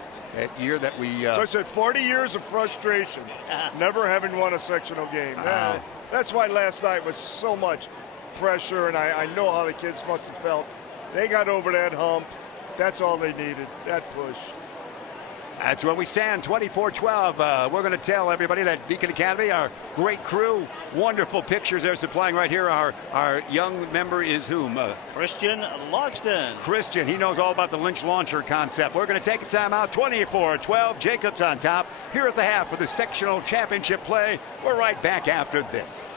year that we... So I said 40 years of frustration, never having won a sectional game. That's why last night was so much pressure, and I know how the kids must have felt. They got over that hump. That's all they needed, that push. That's where we stand, 24-12. We're going to tell everybody that Beacon Academy, our great crew, wonderful pictures they're supplying right here. Our young member is whom? Christian Logston. Christian, he knows all about the Lynch launcher concept. We're going to take a timeout, 24-12. Jacobs on top here at the half for the sectional championship play. We're right back after this.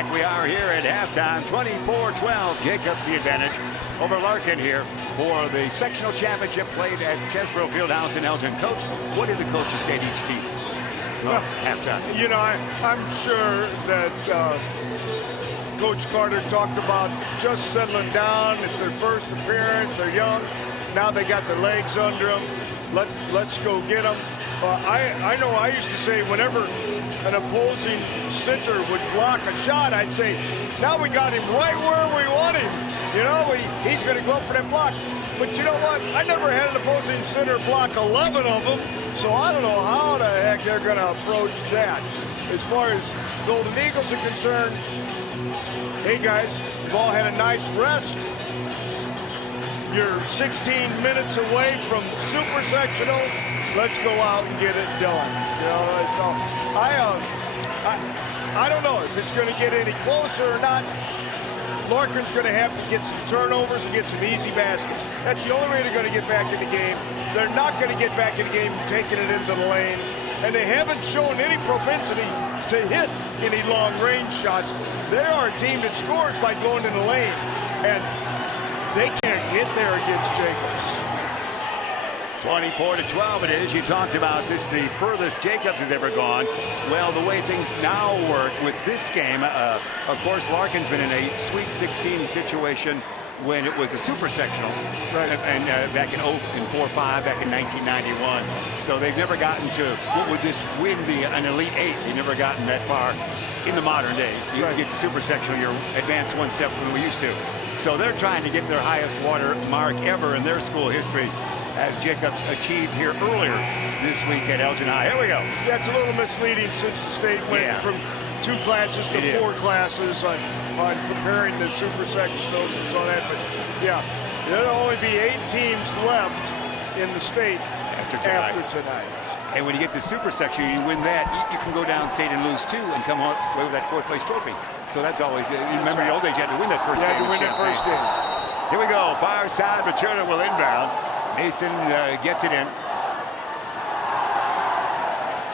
back we are here at halftime. 24-12. Jacobs the advantage over Larkin here for the sectional championship played at Chesborough Fieldhouse in Elgin. Coach, what did the coaches say to each team? Well, halftime. You know, I'm sure that Coach Carter talked about just settling down. It's their first appearance. They're young. Now they got their legs under them. Let's go get them. I know I used to say whenever an opposing center would block a shot, I'd say, now we got him right where we want him. You know, he's going to go up for that block. But you know what? I never had an opposing center block 11 of them, so I don't know how the heck they're going to approach that. As far as Golden Eagles are concerned, hey guys, you've all had a nice rest. You're 16 minutes away from super sectionals. Let's go out and get it done. You know, so I don't know if it's going to get any closer or not. Larkin's going to have to get some turnovers and get some easy baskets. That's the only way they're going to get back in the game. They're not going to get back in the game taking it into the lane. And they haven't shown any propensity to hit any long-range shots. They are a team that scores by going in the lane. And they can't get there against Jacobs. 24-12 it is. You talked about this, the furthest Jacobs has ever gone. Well, the way things now work with this game, of course, Larkin's been in a Sweet 16 situation when it was a super sectional, right? And back in 4-5, back in 1991. So they've never gotten to, what would this win be, an Elite Eight? They've never gotten that far in the modern day. You get the super sectional, you're advanced one step from we used to. So they're trying to get their highest water mark ever in their school history, as Jacobs achieved here earlier this week at Elgin High. Here we go. That's a little misleading since the state went from 2 classes to 4 classes on comparing the super sectionals and so that. But yeah, there'll only be 8 teams left in the state after tonight. And when you get the super section, you win that, you can go downstate and lose 2 and come away with that 4th place trophy. So that's always, you remember the old days, you had to win that first game. Yeah, you win that first game. Here we go, far side, returner will inbound. Mason gets it in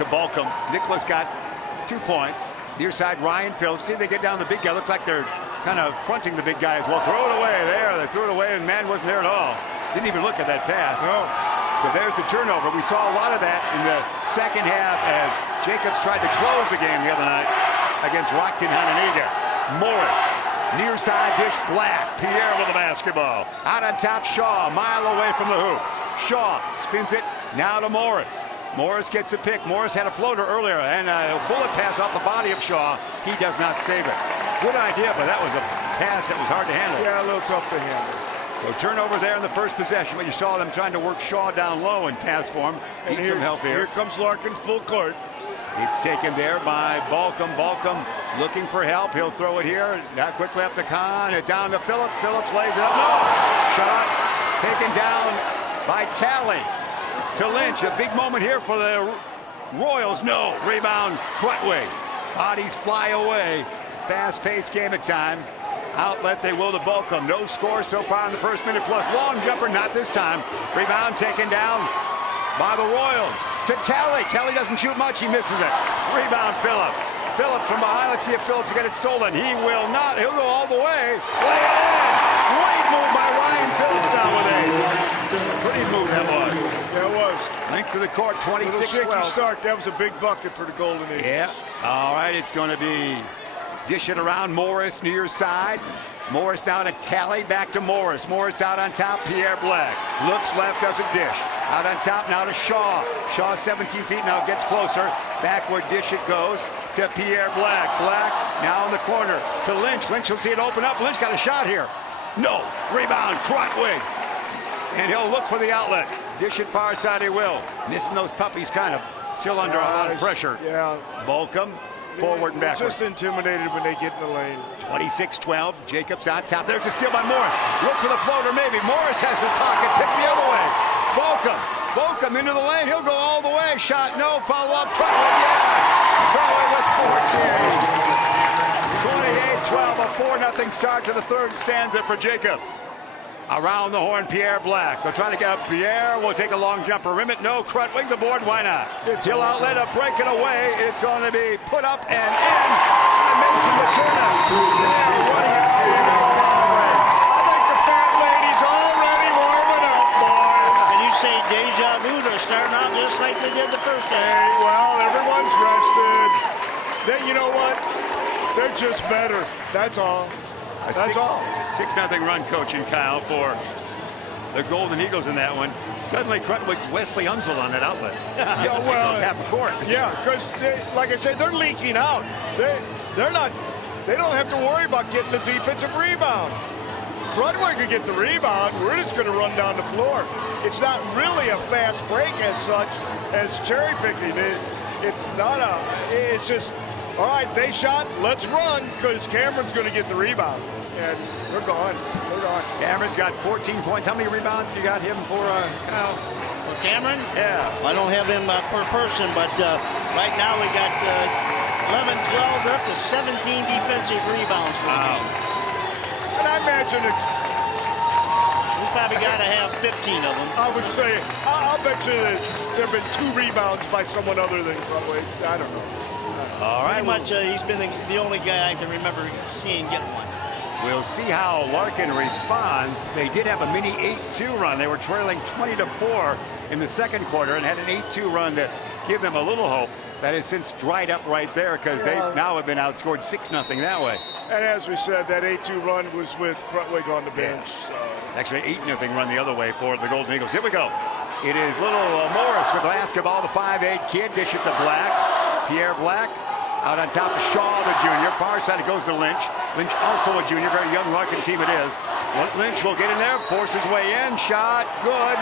to Balcom. Nicholas got 2 points. Near side, Ryan Phillips. See, they get down the big guy. Looks like they're kind of fronting the big guy as well. Throw it away there. They threw it away, and man wasn't there at all. Didn't even look at that pass. No. So there's the turnover. We saw a lot of that in the second half as Jacobs tried to close the game the other night against Rockton Hananiga. Morris. Near side dish, Black. Pierre with the basketball. Out on top, Shaw, a mile away from the hoop. Shaw spins it now to Morris. Morris gets a pick. Morris had a floater earlier and a bullet pass off the body of Shaw. He does not save it. Good idea, but that was a pass that was hard to handle. Yeah, a little tough to handle. So turnover there in the first possession, but you saw them trying to work Shaw down low in pass form. Need some help here. Here comes Larkin full court. It's taken there by Balcom. Balcom looking for help. He'll throw it here. Now quickly up to Kahn. It down to Phillips. Phillips lays it up. No! Shot taken down by Talley to Lynch. A big moment here for the Royals. No. Rebound Crutwig. Bodies fly away. Fast-paced game at time. Outlet they will to Balcom. No score so far in the first minute plus. Long jumper, not this time. Rebound taken down by the Royals to Talley. Talley doesn't shoot much. He misses it. Rebound Phillips. Phillips from behind. Let's see if Phillips will get it stolen. He will not. He'll go all the way. Lay it in. Great move by Ryan Phillips down with 8. Pretty move that was. That was. Length of the court, 26-12. Start. That was a big bucket for the Golden Eagles. Yeah. All right. It's going to be dish it around. Morris near side. Morris now to Talley, back to Morris. Morris out on top, Pierre Black. Looks left, doesn't dish. Out on top now to Shaw. Shaw 17 feet, now gets closer. Backward dish it goes to Pierre Black. Black now in the corner to Lynch. Lynch will see it open up. Lynch got a shot here. No, rebound, Crotwig. And he'll look for the outlet. Dish it far side he will. Missing those puppies kind of still under a lot of pressure. Yeah. Balcom. Forward and backward. Just intimidated when they get in the lane. 26-12. Jacobs on top. There's a steal by Morris. Look for the floater, maybe. Morris has his pocket. Pick the other way. Balcom. Balcom into the lane. He'll go all the way. Shot no. Follow up. Crutwig, yeah. Crutwig with 14. 28-12. A 4-0 start to the third stanza for Jacobs. Around the horn, Pierre Black. They'll try to get up. Pierre will take a long jumper. Rim it. No. Krutwig the board. Why not? He'll outlet a break it away. It's going to be put up and in. Mason Materna. Running up the hallway. I think the fat lady's already warming up, boys. And you say deja vu, they're starting out just like they did the first game. Hey, well, everyone's rested. You know what? They're just better. That's all. That's all. 6-0 run, coaching Kyle, for the Golden Eagles in that one. Suddenly, Krutwig's Wesley Unseld on that outlet. Yeah, well, half court. Yeah, because like I said, they're leaking out. They're not. They don't have to worry about getting the defensive rebound. Krutwig can get the rebound. We're just going to run down the floor. It's not really a fast break as such as cherry picking. It's not a. It's just. All right, they shot. Let's run because Cameron's going to get the rebound. And they're gone. They're gone. Cameron's got 14 points. How many rebounds you got him for, Kyle? For Cameron? Yeah. I don't have him per person, but right now we got 11, 12, they're up to 17 defensive rebounds for the game. And I imagine it. We probably got to have 15 of them. I would say, I'll bet you that there have been 2 rebounds by someone other than Krutwig. I don't know. All right. Pretty much he's been the only guy I can remember seeing get one. We'll see how Larkin responds. They did have a mini 8-2 run. They were trailing 20-4 in the second quarter and had an 8-2 run to give them a little hope. That has since dried up right there because they now have been outscored 6-0 that way. And as we said, that 8-2 run was with Krutwig on the bench. So. Actually, 8-0 run the other way for the Golden Eagles. Here we go. It is little Morris with the basketball, the 5'8" kid. Dish it to Black. Pierre Black. Out on top of Shaw, the junior. Far side, it goes to Lynch. Lynch also a junior. Very young Larkin team it is. Lynch will get in there, force his way in. Shot, good.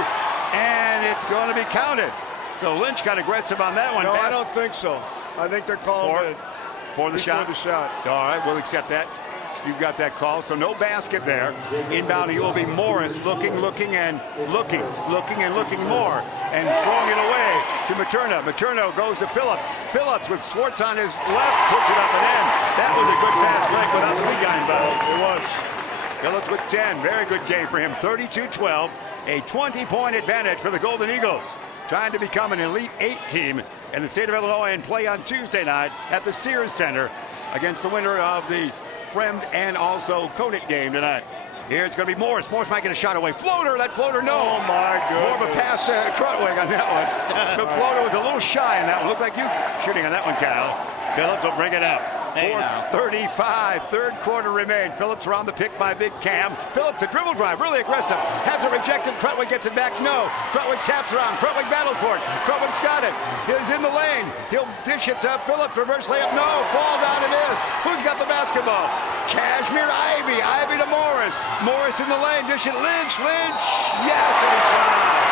And it's going to be counted. So Lynch got aggressive on that one. No, I don't think so. I think they're calling it for the shot. All right, we'll accept that. You've got that call, so no basket there. Inbounding will be Morris looking and looking more. And throwing it away to Materna. Materna goes to Phillips. Phillips with Schwartz on his left, puts it up and in. That was a good pass leg without the lead guy involved. It was. Phillips with 10. Very good game for him. 32-12. A 20-point advantage for the Golden Eagles. Trying to become an Elite 8 team in the state of Illinois and play on Tuesday night at the Sears Center against the winner of the Fremd and also Conant game tonight. Here it's going to be Morris. Morris might get a shot away. Floater, that floater, no. Oh, my goodness. More of a pass to Krutwig on that one. The floater was a little shy on that one. Looked like you shooting on that one, Cal. Phillips will bring it up. 4:35, third quarter remained. Phillips around the pick by Big Cam. Phillips, a dribble drive, really aggressive. Has it rejected. Krutwig gets it back. No. Krutwig taps around. Krutwig battles for it. Krutwig's got it. He's in the lane. He'll dish it to Phillips. Reverse layup. No. Fall down it is. Who's got the basketball? Cashmere Ivy. Ivy to Morris. Morris in the lane. Dish it. Lynch. Lynch. Yes, and he's fouled.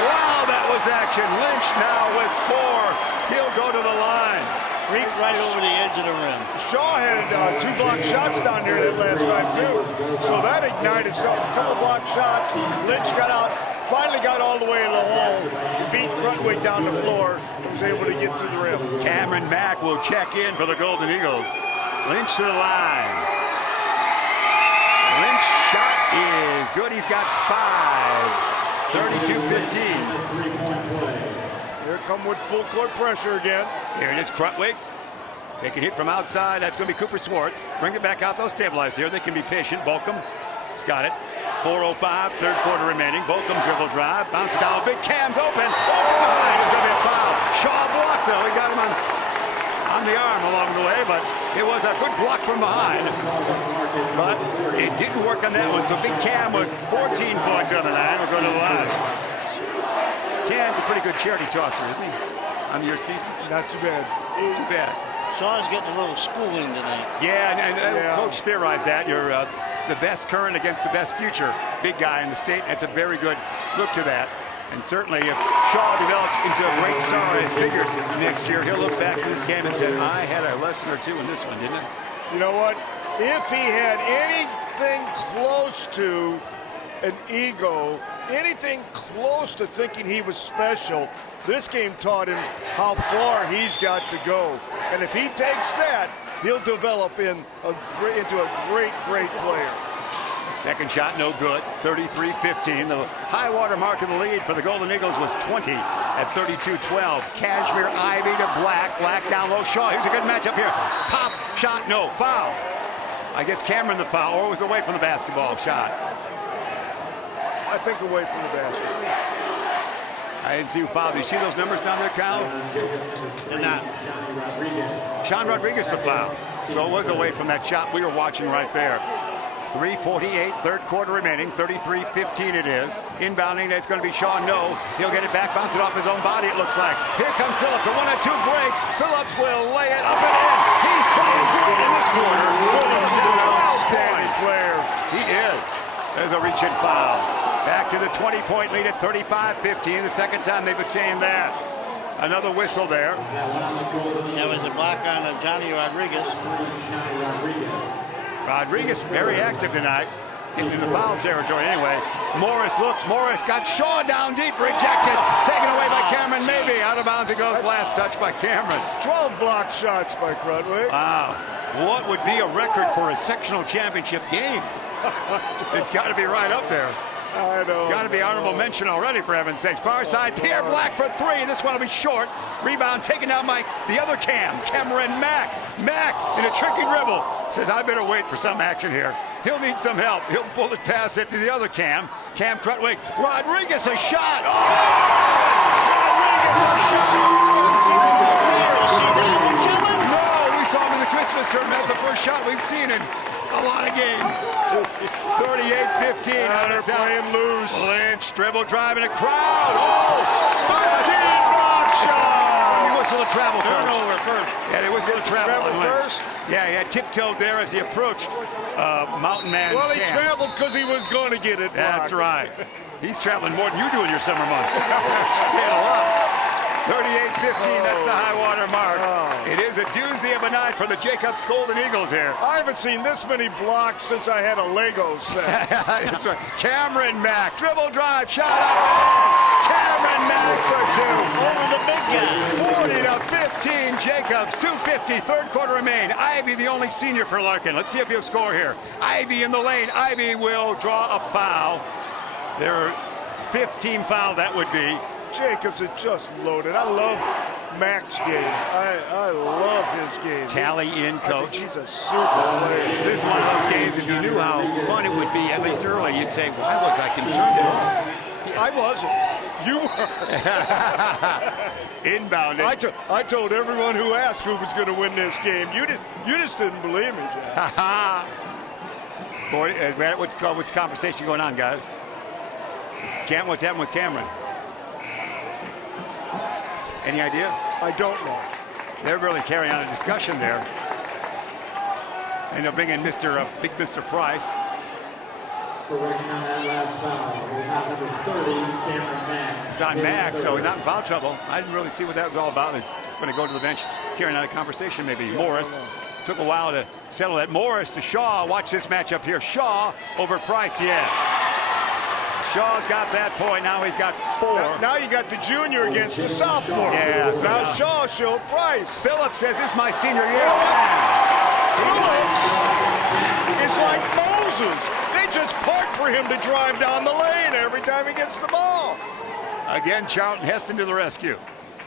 Wow, that was action. Lynch now with 4. He'll go to the line. Reached right over the edge of the rim. Shaw had 2 block shots down there that last time too. So that ignited something. A couple block shots. Lynch got out, finally got all the way in the hole, beat Krutwig down the floor, and was able to get to the rim. Cameron Mack will check in for the Golden Eagles. Lynch to the line. Lynch shot is good. He's got 5. 32-15. Here come with full court pressure again. Here it is, Krutwig. They can hit from outside. That's going to be Cooper Schwartz. Bring it back out. They'll stabilize here. They can be patient. Bolcom has got it. 4:05, third quarter remaining. Bolcom dribble drive. Bounce it down. Big Cam's open. Open behind. It's going to be a foul. Shaw blocked, though. He got him on the arm along the way, but it was a good block from behind. But it didn't work on that one. So Big Cam with 14 points on the night. We'll go to the line. Cam's a pretty good charity tosser, isn't he? On your seasons? Not too bad. Too bad. Shaw's getting a little schooling tonight. Yeah, and Coach theorized that. You're the best current against the best future big guy in the state. That's a very good look to that. And certainly if Shaw develops into a great star as figured next year, he'll look back at this game and say, I had a lesson or two in this one, didn't I? You know what? If he had anything close to an ego, anything close to thinking he was special, this game taught him how far he's got to go. And if he takes that, he'll develop into a great player. Second shot, no good. 33-15. The high water mark in the lead for the Golden Eagles was 20 at 32-12. Cashmere, Ivy to Black. Black down low. Shaw. Here's a good matchup here. Pop shot, no. Foul. I guess Cameron the foul, or was away from the basketball shot. I think away from the basket. I didn't see who fouled. Do you see those numbers down there, Cal? They're not. Sean Rodriguez the foul. So it was away from that shot we were watching right there. 3:48, third quarter remaining. 33-15 it is. Inbounding, it's going to be Shaw. No. He'll get it back, bounce it off his own body, it looks like. Here comes Phillips, a 1-2 break. Phillips will lay it up and in. He's playing good in this quarter. Phillips is an outstanding player. He is. There's a reach-in foul. Back to the 20-point lead at 35-15. The second time they've attained that. Another whistle there. That was a block on Johnny Rodriguez. Rodriguez very active tonight in the foul territory anyway. Morris looks. Morris got Shaw down deep. Rejected. Taken away by Cameron. Maybe out of bounds it goes. Last touch by Cameron. 12 block shots by Crutway. Wow. What would be a record for a sectional championship game? It's got to be right up there. I know. Got to be honorable mention already, for heaven's sakes. Far side, Pierre Black for three. This one will be short. Rebound taken down by the other Cameron Mack. Mack in a tricky dribble. Says, I better wait for some action here. He'll need some help. He'll bullet pass it to the other Cam Crutway. Rodriguez a shot. Oh! Rodriguez a shot. No, we saw him in the Christmas tournament. That's the first shot we've seen in a lot of games. 38-15. They're playing loose. Lynch, dribble, drive in a crowd. Oh! 13 block shot. He whistled a travel first. Turnover first. Yeah, they whistled a travel first. Yeah, he had tiptoed there as he approached Mountain Man. Well, he Cam. traveled because he was going to get it blocked. That's right. He's traveling more than you do in your summer months. Staying alive. 38-15, that's the high water mark. It is a doozy of a night for the Jacobs Golden Eagles here. I haven't seen this many blocks since I had a Lego set. That's right. Cameron Mack, dribble drive, shot up. Cameron Mack for two. Over the big guy. 40-15, Jacobs, 2:50, third quarter remain. Ivy, the only senior for Larkin. Let's see if he'll score here. Ivy in the lane. Ivy will draw a foul. There are 15 foul, that would be. Jacobs is just loaded. I love Mac's game. I love his game. Tally in, coach. He's a super player. This is one of those games, if you knew how fun it would be, at least early, you'd say, why was I concerned at all? I wasn't. You were. Inbound. I told everyone who asked who was going to win this game. You just didn't believe me, Jack. Boy, what's the conversation going on, guys? What's happening with Cameron? Any idea? I don't know. They're really carrying on a discussion there. And they'll bring in Big Mr. Price. Correction on that last foul. It was on number 30, Cameron Mack. It's on Mack, so he's not in foul trouble. I didn't really see what that was all about. He's just going to go to the bench, carrying on a conversation maybe. Morris took a while to settle it. Morris to Shaw. Watch this matchup here. Shaw over Price, yeah. Shaw's got that point. Now he's got four. Now you got the junior against the sophomore. Yeah. So now Shaw showed Price. Phillips says, this is my senior year. Phillips is like Moses. They just park for him to drive down the lane every time he gets the ball. Again, Charlton Heston to the rescue.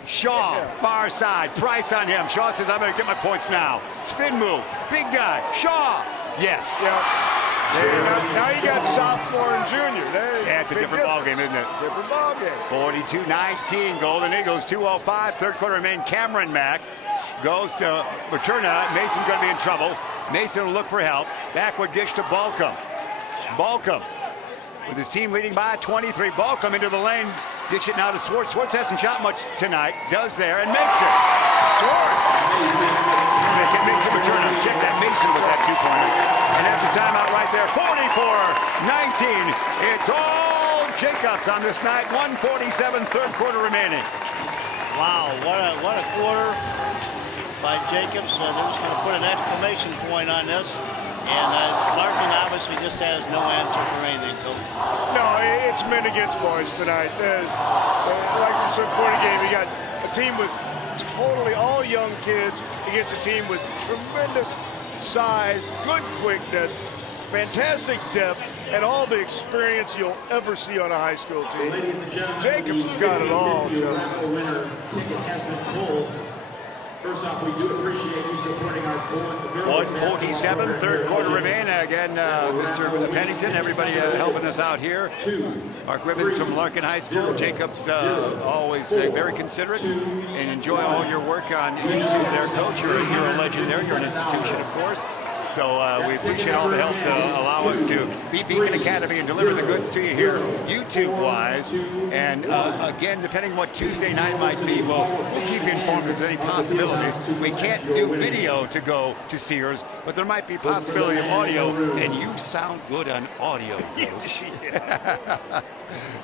Shaw, far side. Price on him. Shaw says, I better get my points now. Spin move. Big guy. Shaw. Yes. Yeah. Now you got sophomore and junior. Yeah, it's a different ballgame, isn't it? Different ballgame. 42-19, Golden Eagles, 2:05, third quarter remain. Cameron Mack goes to Materna. Mason's going to be in trouble. Mason will look for help. Backward dish to Balcom. Balcom with his team leading by 23. Balcom into the lane. Dish it now to Swartz. Swartz hasn't shot much tonight. Does there and makes it. Swartz. Mason Materna. Check that Mason with that two-pointer. And that's a timeout right there. 44-19. It's all Jacobs on this night. 1:47, third quarter remaining. Wow, what a quarter by Jacobs. They're just going to put an exclamation point on this. And Larkin obviously just has no answer for anything, Coach. No, it's men against boys tonight. Like we said before the game, you got a team with totally all young kids against a team with tremendous size, good quickness, fantastic depth, and all the experience you'll ever see on a high school team. Ladies and gentlemen, Jacobs has got it all, the raffle winner ticket has been pulled. First off, we do appreciate you supporting our girls 1:47, third quarter remain. Again, Mr. Pennington, everybody helping us out here. Our Gribbons from Larkin High School. Jacobs always very considerate and enjoy all your work on YouTube there, Coach. You're a legend there. You're an institution, of course. So we appreciate all the help to allow us to be Beacon Academy and deliver the goods to you here, YouTube-wise. And again, depending what Tuesday night might be, we'll keep you informed if there's any possibilities. We can't do video to go to Sears, but there might be possibility of audio, and you sound good on audio, Coach.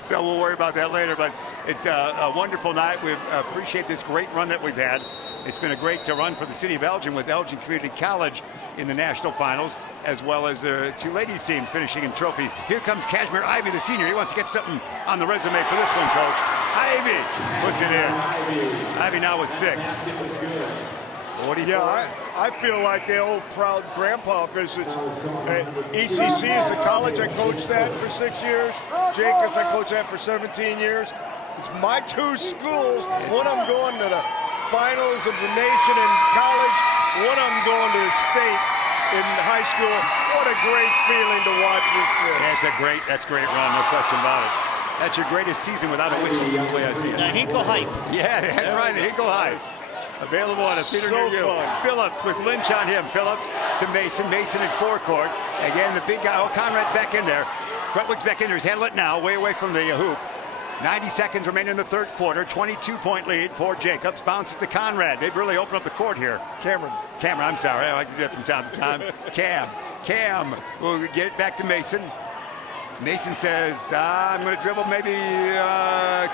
So we'll worry about that later, but it's a wonderful night. We appreciate this great run that we've had. It's been a great run for the city of Elgin with Elgin Community College in the national finals, as well as the two ladies teams finishing in trophy. Here comes Kashmir Ivy, the senior. He wants to get something on the resume for this one, Coach. Ivy puts it in. Ivy now with 6. 44. Yeah, I feel like the old proud grandpa, because it's ECC is the college I coached at for 6 years. Jacobs, I coached at for 17 years. It's my two schools. One of them going to the finals of the nation in college. One of them going to the state in high school. What a great feeling to watch this team. Yeah, that's a great run, no question about it. That's your greatest season without a whistle, the way I see it. The Hinkle hype. Yeah, that's right, the Hinkle Heights. Available on a theater near you. Phillips with Lynch on him. Phillips to Mason. Mason in forecourt. Again, the big guy. Oh, Conrad's back in there. Crutwick's back in there. He's handling it now, way away from the hoop. 90 seconds remain in the third quarter. 22-point lead for Jacobs. Bounces to Conrad. They've really opened up the court here. Cameron, I'm sorry. I like to do it from time to time. Cam will get it back to Mason. Mason says, I'm going to dribble. Maybe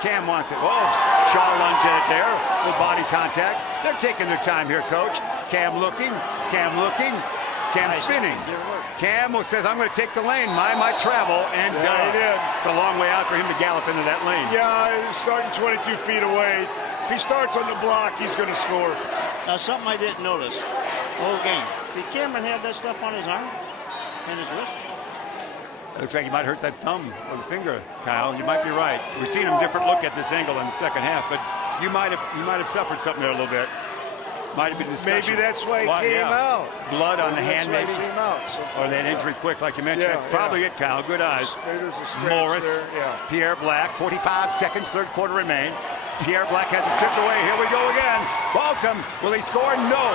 Cam wants it. Oh, Shaw lunged at it there with body contact. They're taking their time here, Coach. Cam looking. Cam spinning. Cam says, I'm going to take the lane. My travel. And he did. It's a long way out for him to gallop into that lane. Yeah, he's starting 22 feet away. If he starts on the block, he's going to score. Now, something I didn't notice the whole game. Did Cameron have that stuff on his arm and his wrist? It looks like he might hurt that thumb or the finger, Kyle. You might be right. We've seen him different look at this angle in the second half, but you might have suffered something there a little bit. Might have been discussion. Maybe that's why he came out. Blood on the hand, maybe. Came out. Or that injury quick, like you mentioned. Yeah, that's probably it, Kyle. Good eyes. Morris, there. Yeah. Pierre Black, 45 seconds, third quarter remain. Pierre Black has it stripped away. Here we go again. Welcome. Will he score? No.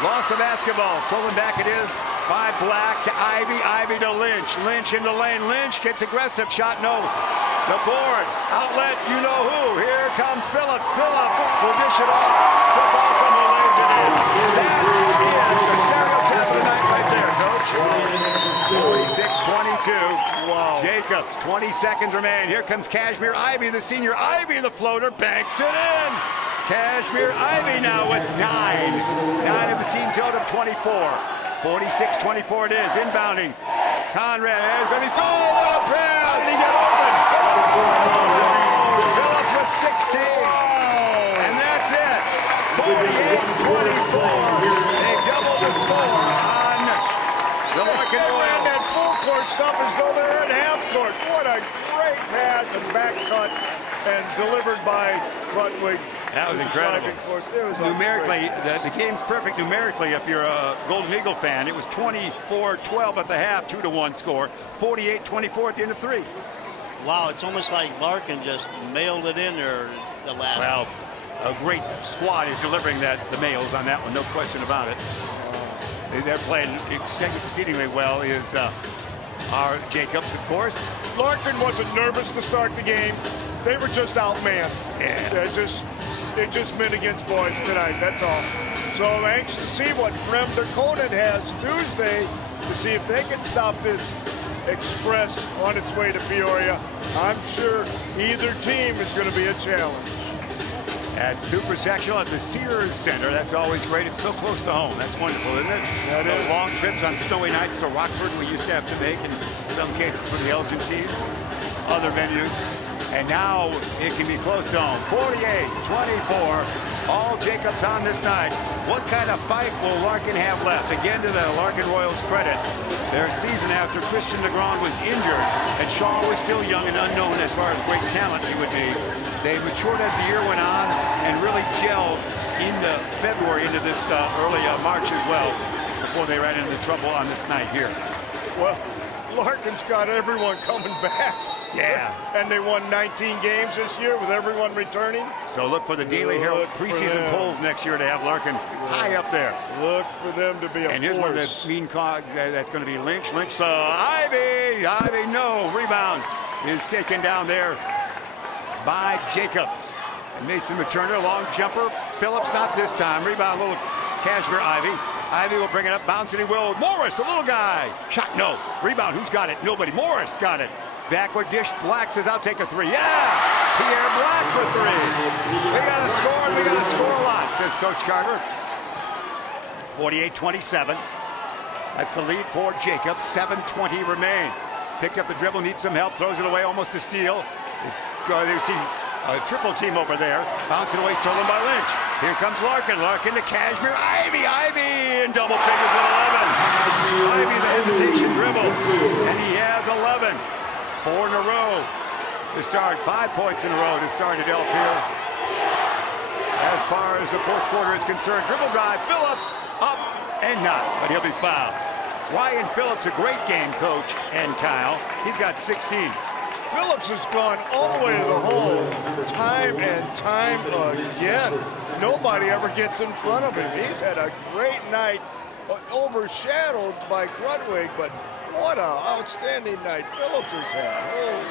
Lost the basketball. Stolen back it is by Black to Ivy. Ivy to Lynch. Lynch in the lane. Lynch gets aggressive. Shot no. The board. Outlet. You know who. Here comes Phillips. Phillips will dish it off. Tip off from the lanes it in. That is the stereotype of the night right there, Coach. 46-22. Wow. Jacobs. 20 seconds remain. Here comes Kashmir Ivy, the senior. Ivy, the floater, banks it in. Kashmir Ivy now with 9. 9 of the team total of 24. 46-24 it is. Inbounding. Conrad is going to be. Oh, what a pass! He got open. Phillips with 16. And that's it. 48-24. They doubled the score on the Larkin. They ran that full court stuff as though they were in half court. What a great pass and back cut and delivered by Crutwick. That was incredible. Numerically, the game's perfect numerically if you're a Golden Eagle fan. It was 24-12 at the half, 2-1 score. 48-24 at the end of 3. Wow, it's almost like Larkin just mailed it in there the last. Well, a great squad is delivering the males on that one, no question about it. They're playing exceedingly well. Is our Jacobs, of course. Larkin wasn't nervous to start the game. They were just outmanned. Yeah. They just been against boys tonight, that's all. So I'm anxious to see what Fremder Conan has Tuesday to see if they can stop this express on its way to Peoria. I'm sure either team is going to be a challenge. At Super Sectional at the Sears Center. That's always great. It's so close to home. That's wonderful, isn't it? That is. Long trips on snowy nights to Rockford we used to have to make in some cases for the Elgin teams, other venues. And now it can be close to home. 48-24. All Jacobs on this night. What kind of fight will Larkin have left? Again, to the Larkin Royals' credit, their season after Christian Negron was injured and Shaw was still young and unknown as far as great talent he would be. They matured as the year went on and really gelled into February, into this early March as well, before they ran into trouble on this night here. Well, Larkin's got everyone coming back. Yeah. And they won 19 games this year with everyone returning. So look for the Daily Herald preseason polls next year to have Larkin high up there. Look for them to be a And here's one of the mean cog that's going to be Lynch. Lynch, Ivy, no. Rebound is taken down there by Jacobs. And Mason Materna, long jumper. Phillips not this time. Rebound, little Cashmere Ivy. Ivy will bring it up, bouncing he will. Morris, the little guy. Shot, no. Rebound, who's got it? Nobody. Morris got it. Backward dish, Black says, I'll take a three. Yeah! Pierre Black for three. We got to score, and we got to score a lot, says Coach Carter. 48-27. That's the lead for Jacobs. 7:20 remain. Picked up the dribble, needs some help, throws it away, almost a steal. It's you see a triple team over there. Bouncing away, stolen by Lynch. Here comes Larkin. Larkin to Cashmere. Ivy in double figures with 11. Ivy the hesitation dribble, and he has 11. 4 in a row to start. 5 points in a row to start at Elf here. As far as the fourth quarter is concerned, dribble drive, Phillips up and not, but he'll be fouled. Ryan Phillips, a great game, Coach and Kyle. He's got 16. Phillips has gone all the way to the hole time and time again. Nobody ever gets in front of him. He's had a great night, overshadowed by Grudwig, but what an outstanding night Phillips has had. Holy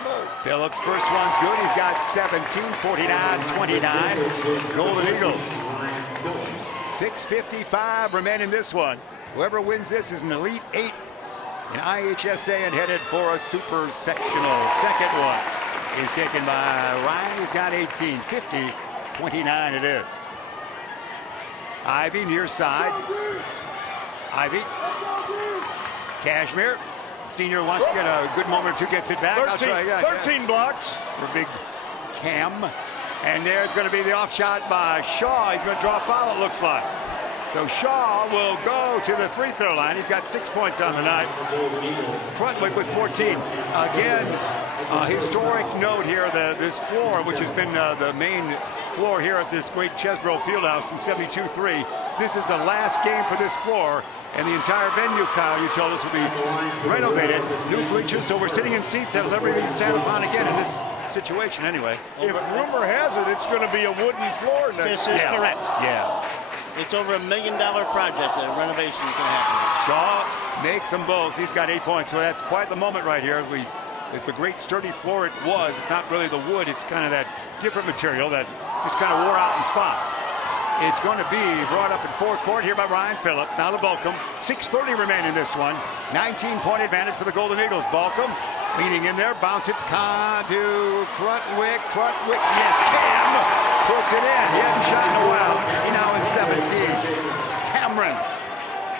smoke. Phillips' first one's good. He's got 17, 49-29. Golden Eagles. 6:55 remain in this one. Whoever wins this is an Elite 8 in IHSA and headed for a Super Sectional. Second one is taken by Ryan. He's got 18. 50-29 it is. Ivy near side. Ivy. Cashmere. Senior wants to get a good moment or two, gets it back. 13 blocks. For big Cam. And there's going to be the off shot by Shaw. He's going to draw a foul, it looks like. So Shaw will go to the free throw line. He's got 6 points on the night. Crutwick with 14. Again, a historic note here, this floor, which has been the main floor here at this great Chesbrough Fieldhouse since 72-3. This is the last game for this floor. And the entire venue, Kyle, you told us, will be renovated. New bleachers, so we're sitting in seats that'll never be sat upon again in this situation anyway. If rumor has it, it's going to be a wooden floor next. This is correct. Yeah. It's over $1 million project. The renovation is going to happen. Shaw makes them both. He's got 8 points, so that's quite the moment right here. It's a great sturdy floor. It was. It's not really the wood. It's kind of that different material that just kind of wore out in spots. It's going to be brought up in forecourt here by Ryan Phillips. Now the Balcom. 6:30 remain in this one. 19-point advantage for the Golden Eagles. Balcom leaning in there. Bounce it to Crutwick. Crutwick. Yes, Cam puts it in. He hasn't shot in a while. He now is 17. Cameron.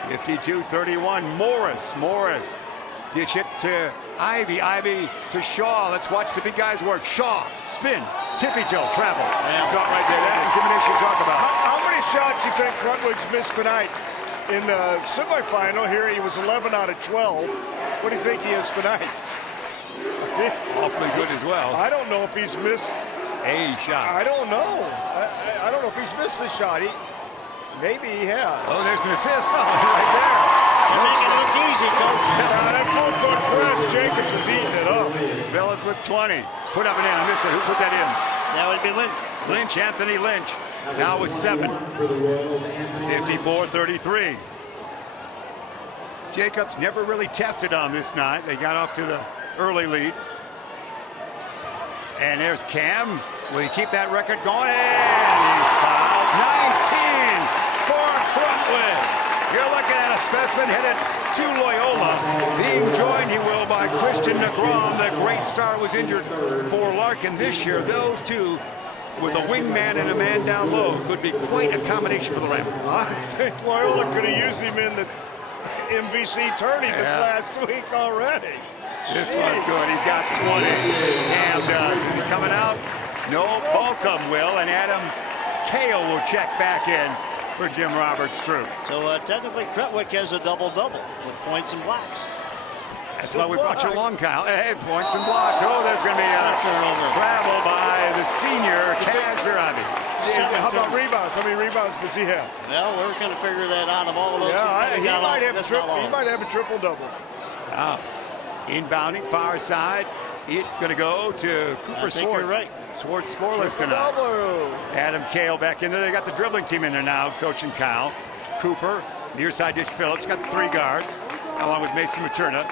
52-31. Morris. Dish it to Ivy. Ivy to Shaw. Let's watch the big guys work. Shaw. Spin. Tippy toe. Travel. You saw it right there. That intimidation you talk about. How many shots you think Crutwig's missed tonight? In the semifinal here, he was 11 out of 12. What do you think he is tonight? Awfully good as well. I don't know if he's missed a shot. I don't know. I don't know if he's missed a shot. Maybe he has. Oh, there's an assist right there. You're making it look easy, Coach. That full court press, Jacobs is eating it up. Phillips with 20. Put up and in. I missed it. Who put that in? That would be Lynch. Lynch, Anthony Lynch. Now with 7. 54-33. Jacobs never really tested on this night. They got off to the early lead. And there's Cam. Will he keep that record going? And he's fouled. 19 for Crutwick. You're looking at a specimen headed to Loyola. Being joined, he will, by Christian Negron. The great star was injured for Larkin this year. Those two, with a wingman and a man down low, could be quite a combination for the Rams. I think Loyola could have used him in the MVC tourney this last week already. This one's good. He's got 20. Cam does. Is he coming out? No, Balcom will. And Adam Kale will check back in for Jim Roberts' troop. So technically, Trentwick has a double-double with points and blocks. That's why we brought you along, Kyle. Hey, points and blocks. Oh, there's going to be a travel by the senior, Cashmere Ivy. How about rebounds? How many rebounds does he have? Well, we're going to figure that out of all of those. Yeah, he might have a triple-double. Inbounding far side. It's going to go to Cooper Swartz. You're right. Swartz scoreless tonight. Adam Kale back in there. They got the dribbling team in there now, coaching Kyle. Cooper, near side dish Phillips, got the 3 guards, along with Mason Materna.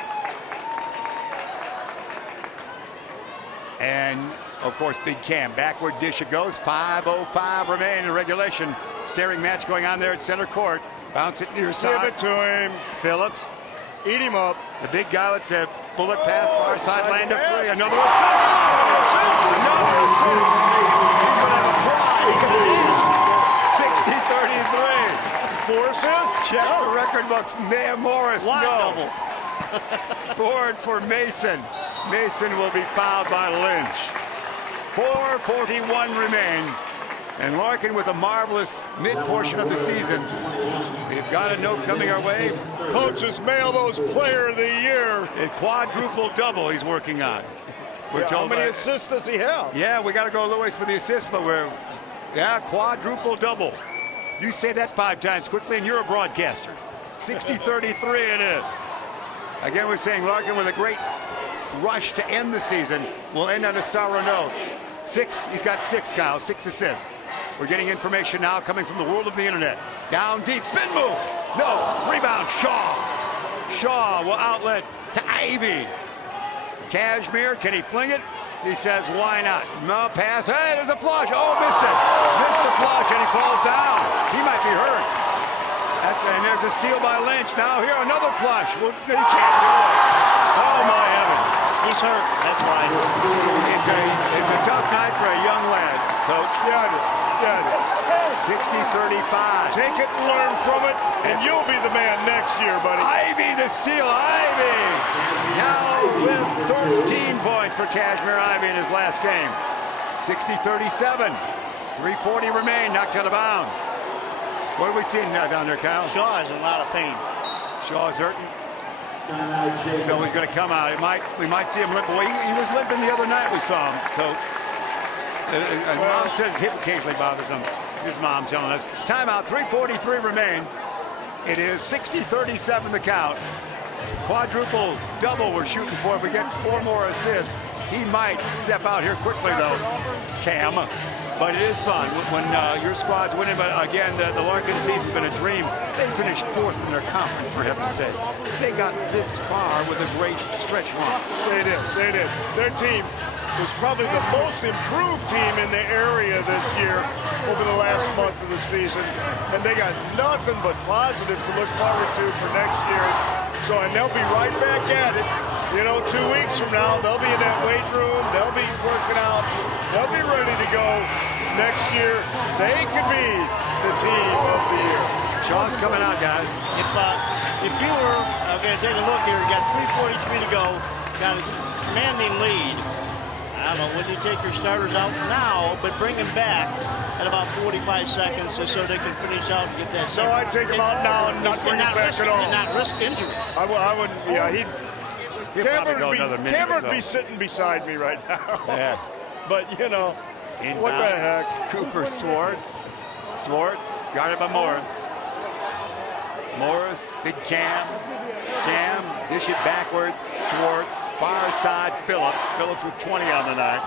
And, of course, Big Cam. Backward dish it goes. 5:05 remain in regulation. Staring match going on there at center court. Bounce it near side. Give it to him. Phillips. Eat him up. The big guy, let's say, bullet pass, far side, land up 3. Another one. Another assist. He's going to have a prize. 60-33. 4 assists. Check the record books. Morris, Double. Board for Mason. Mason will be fouled by Lynch. 4:41 remain. And Larkin with a marvelous mid-portion of the season. We've got a note coming our way. Coaches Mailbo's Player of the Year. A quadruple double he's working on. We're How told many assists does he have? Yeah, we got to go a little ways for the assist, but quadruple double. You say that 5 times quickly, and you're a broadcaster. 60-33 it is. Again, we're saying Larkin with a great rush to end the season will end on a sour note. 6, he's got 6, Kyle, 6 assists. We're getting information now coming from the world of the internet. Down deep, spin move. No, rebound, Shaw. Shaw will outlet to Ivy. Cashmere, can he fling it? He says, why not? No, pass, hey, there's a flush. Oh, missed it. Missed the flush, and he falls down. He might be hurt. And there's a steal by Lynch. Now here, another flush. Well, he can't do it. Oh, my heavens. He's hurt, that's why. It's a tough night for a young lad, Coach. Yeah, it is. 60-35. Take it and learn from it, and you'll be the man next year, buddy. Ivy, the steal, Ivy! Now with 13 points for Cashmere Ivy in his last game. 60-37. 3:40 remain, knocked out of bounds. What are we seeing now down there, Kyle? Shaw is in a lot of pain. Shaw's hurting. So he's going to come out. We might see him limp away. He was limping the other night. We saw him, Coach. Mom says his hip occasionally bothers him. His mom telling us. Timeout. 3:43 remain. It is 60-37 the count. Quadruple double we're shooting for. If we get 4 more assists, he might step out here quickly though. Cam. But it is fun when your squad's winning. But again, the Larkin season's been a dream. They finished 4th in their conference, for heaven's sake. They got this far with a great stretch run. They did. Their team was probably the most improved team in the area this year over the last month of the season. And they got nothing but positives to look forward to for next year. So, and they'll be right back at it. You know, 2 weeks from now, they'll be in that weight room. They'll be working out. They'll be ready to go next year. They could be the team of the year. Shaw's coming out, guys. If you were going to take a look here, you got 3:43 to go, got a commanding lead. I don't know, would you take your starters out now, but bring them back at about 45 seconds just so they can finish out and get that second? No, I'd take them out now and not bring them back at all. And not risk injury. I wouldn't, yeah, Cameron would be so. sitting beside me right now. Yeah. But, you know, what the heck? Cooper Swartz, guarded by Morris. Morris, big Cam, dish it backwards, Swartz, far side Phillips with 20 on the night.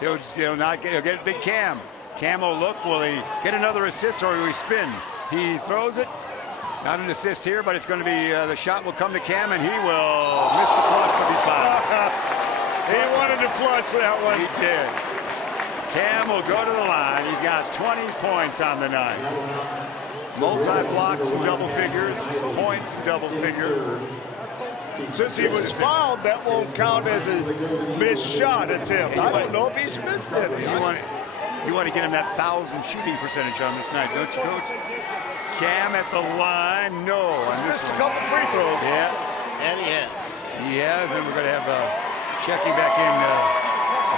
He'll get big Cam. Cam will look, will he get another assist or will he spin? He throws it, not an assist here, but it's going to be, the shot will come to Cam and he will miss the flush, but he's fine. He wanted to flush that one. He did. Cam will go to the line. He's got 20 points on the night. Multi-blocks and double figures, points and double figures. Since he was fouled, that won't count as a missed shot attempt. I don't know if he's missed it. You want to get him that 1,000 shooting percentage on this night, don't you, Coach? Cam at the line, no. He's missed a couple free throws. Yeah. And he has. Yeah, then we're going to have checking back in.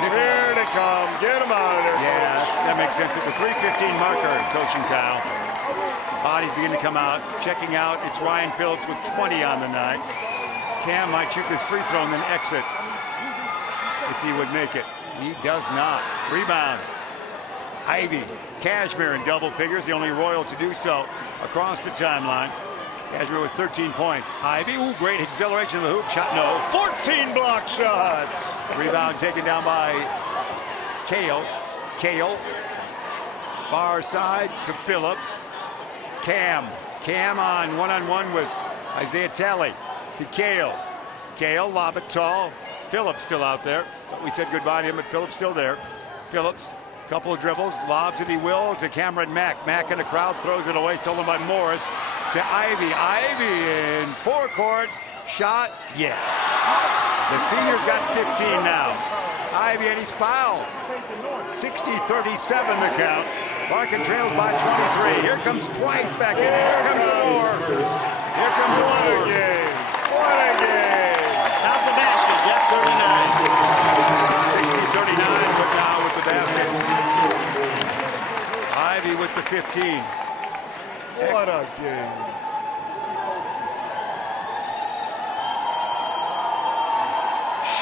Here they come. Get him out of there. Yeah, That makes sense. At the 3:15 marker, coaching Kyle. Bodies begin to come out. Checking out, it's Ryan Phillips with 20 on the night. Cam might shoot this free throw and then exit if he would make it. He does not. Rebound. Ivy. Cashmere in double figures, the only Royal to do so across the timeline. Cashmere with 13 points. Ivy, ooh, great acceleration of the hoop shot, no. 14 block shots. Rebound taken down by Kale. Kale. Far side to Phillips. Cam on one-on-one with Isaiah Talley to Kale. Kale, lob it tall. Phillips still out there, but we said goodbye to him, but Phillips still there. Phillips, couple of dribbles, lobs it he will to Cameron Mack. Mack in the crowd, throws it away, stolen by Morris to Ivy. Ivy in forecourt, shot, yeah. The senior's got 15 now. Ivy and he's fouled. 60-37 the count. Larkin trails by 23. Here comes Price back in. Here comes more. Here comes What a game. What a game. Out the basket, Jeff, 39. 60-39, but now with the basket. Ivy with the 15. What a game.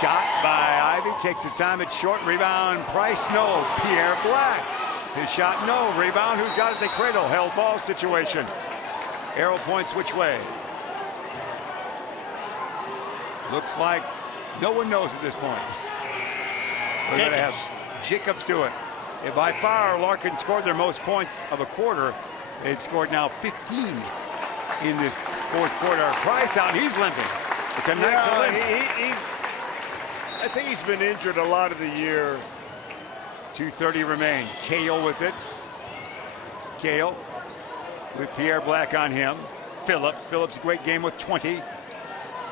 Shot by Ivy, takes his time at short. Rebound, Price, no. Pierre Black. His shot, no. Rebound, who's got it? The cradle. Held ball situation. Arrow points which way? Looks like no one knows at this point. We're going to have Jacobs do it. And by far, Larkin scored their most points of a quarter. They've scored now 15 in this fourth quarter. Price out, he's limping. It's a night to limp. I think he's been injured a lot of the year. 2:30 remain. Kale with it. Kale with Pierre Black on him. Phillips. Phillips, a great game with 20.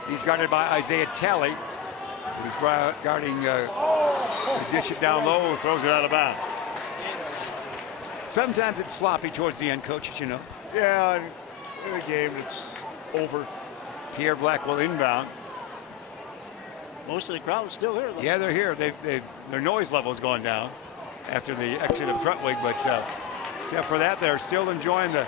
He's guarded by Isaiah Talley, who's guarding dish it down low, throws it out of bounds. Sometimes it's sloppy towards the end, coaches, you know. Yeah, in a game it's over. Pierre Black will inbound. Most of the crowd's still here, though. Yeah, they're here. Their noise level's gone down after the exit of Trutwig, but except for that, they're still enjoying the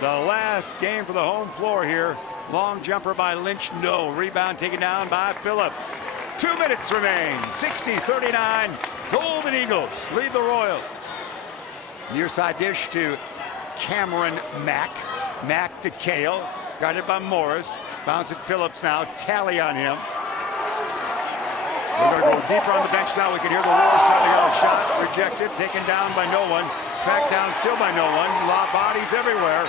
last game for the home floor here. Long jumper by Lynch, no. Rebound taken down by Phillips. 2 minutes remain. 60-39. Golden Eagles lead the Royals. Near side dish to Cameron Mack. Mack to Kale. Guarded by Morris. Bounce at Phillips now. Tally on him. We're going to go deeper on the bench now. We can hear the Royals trying to get a shot. Rejected. Taken down by no one. Tracked down still by no one. Bodies everywhere.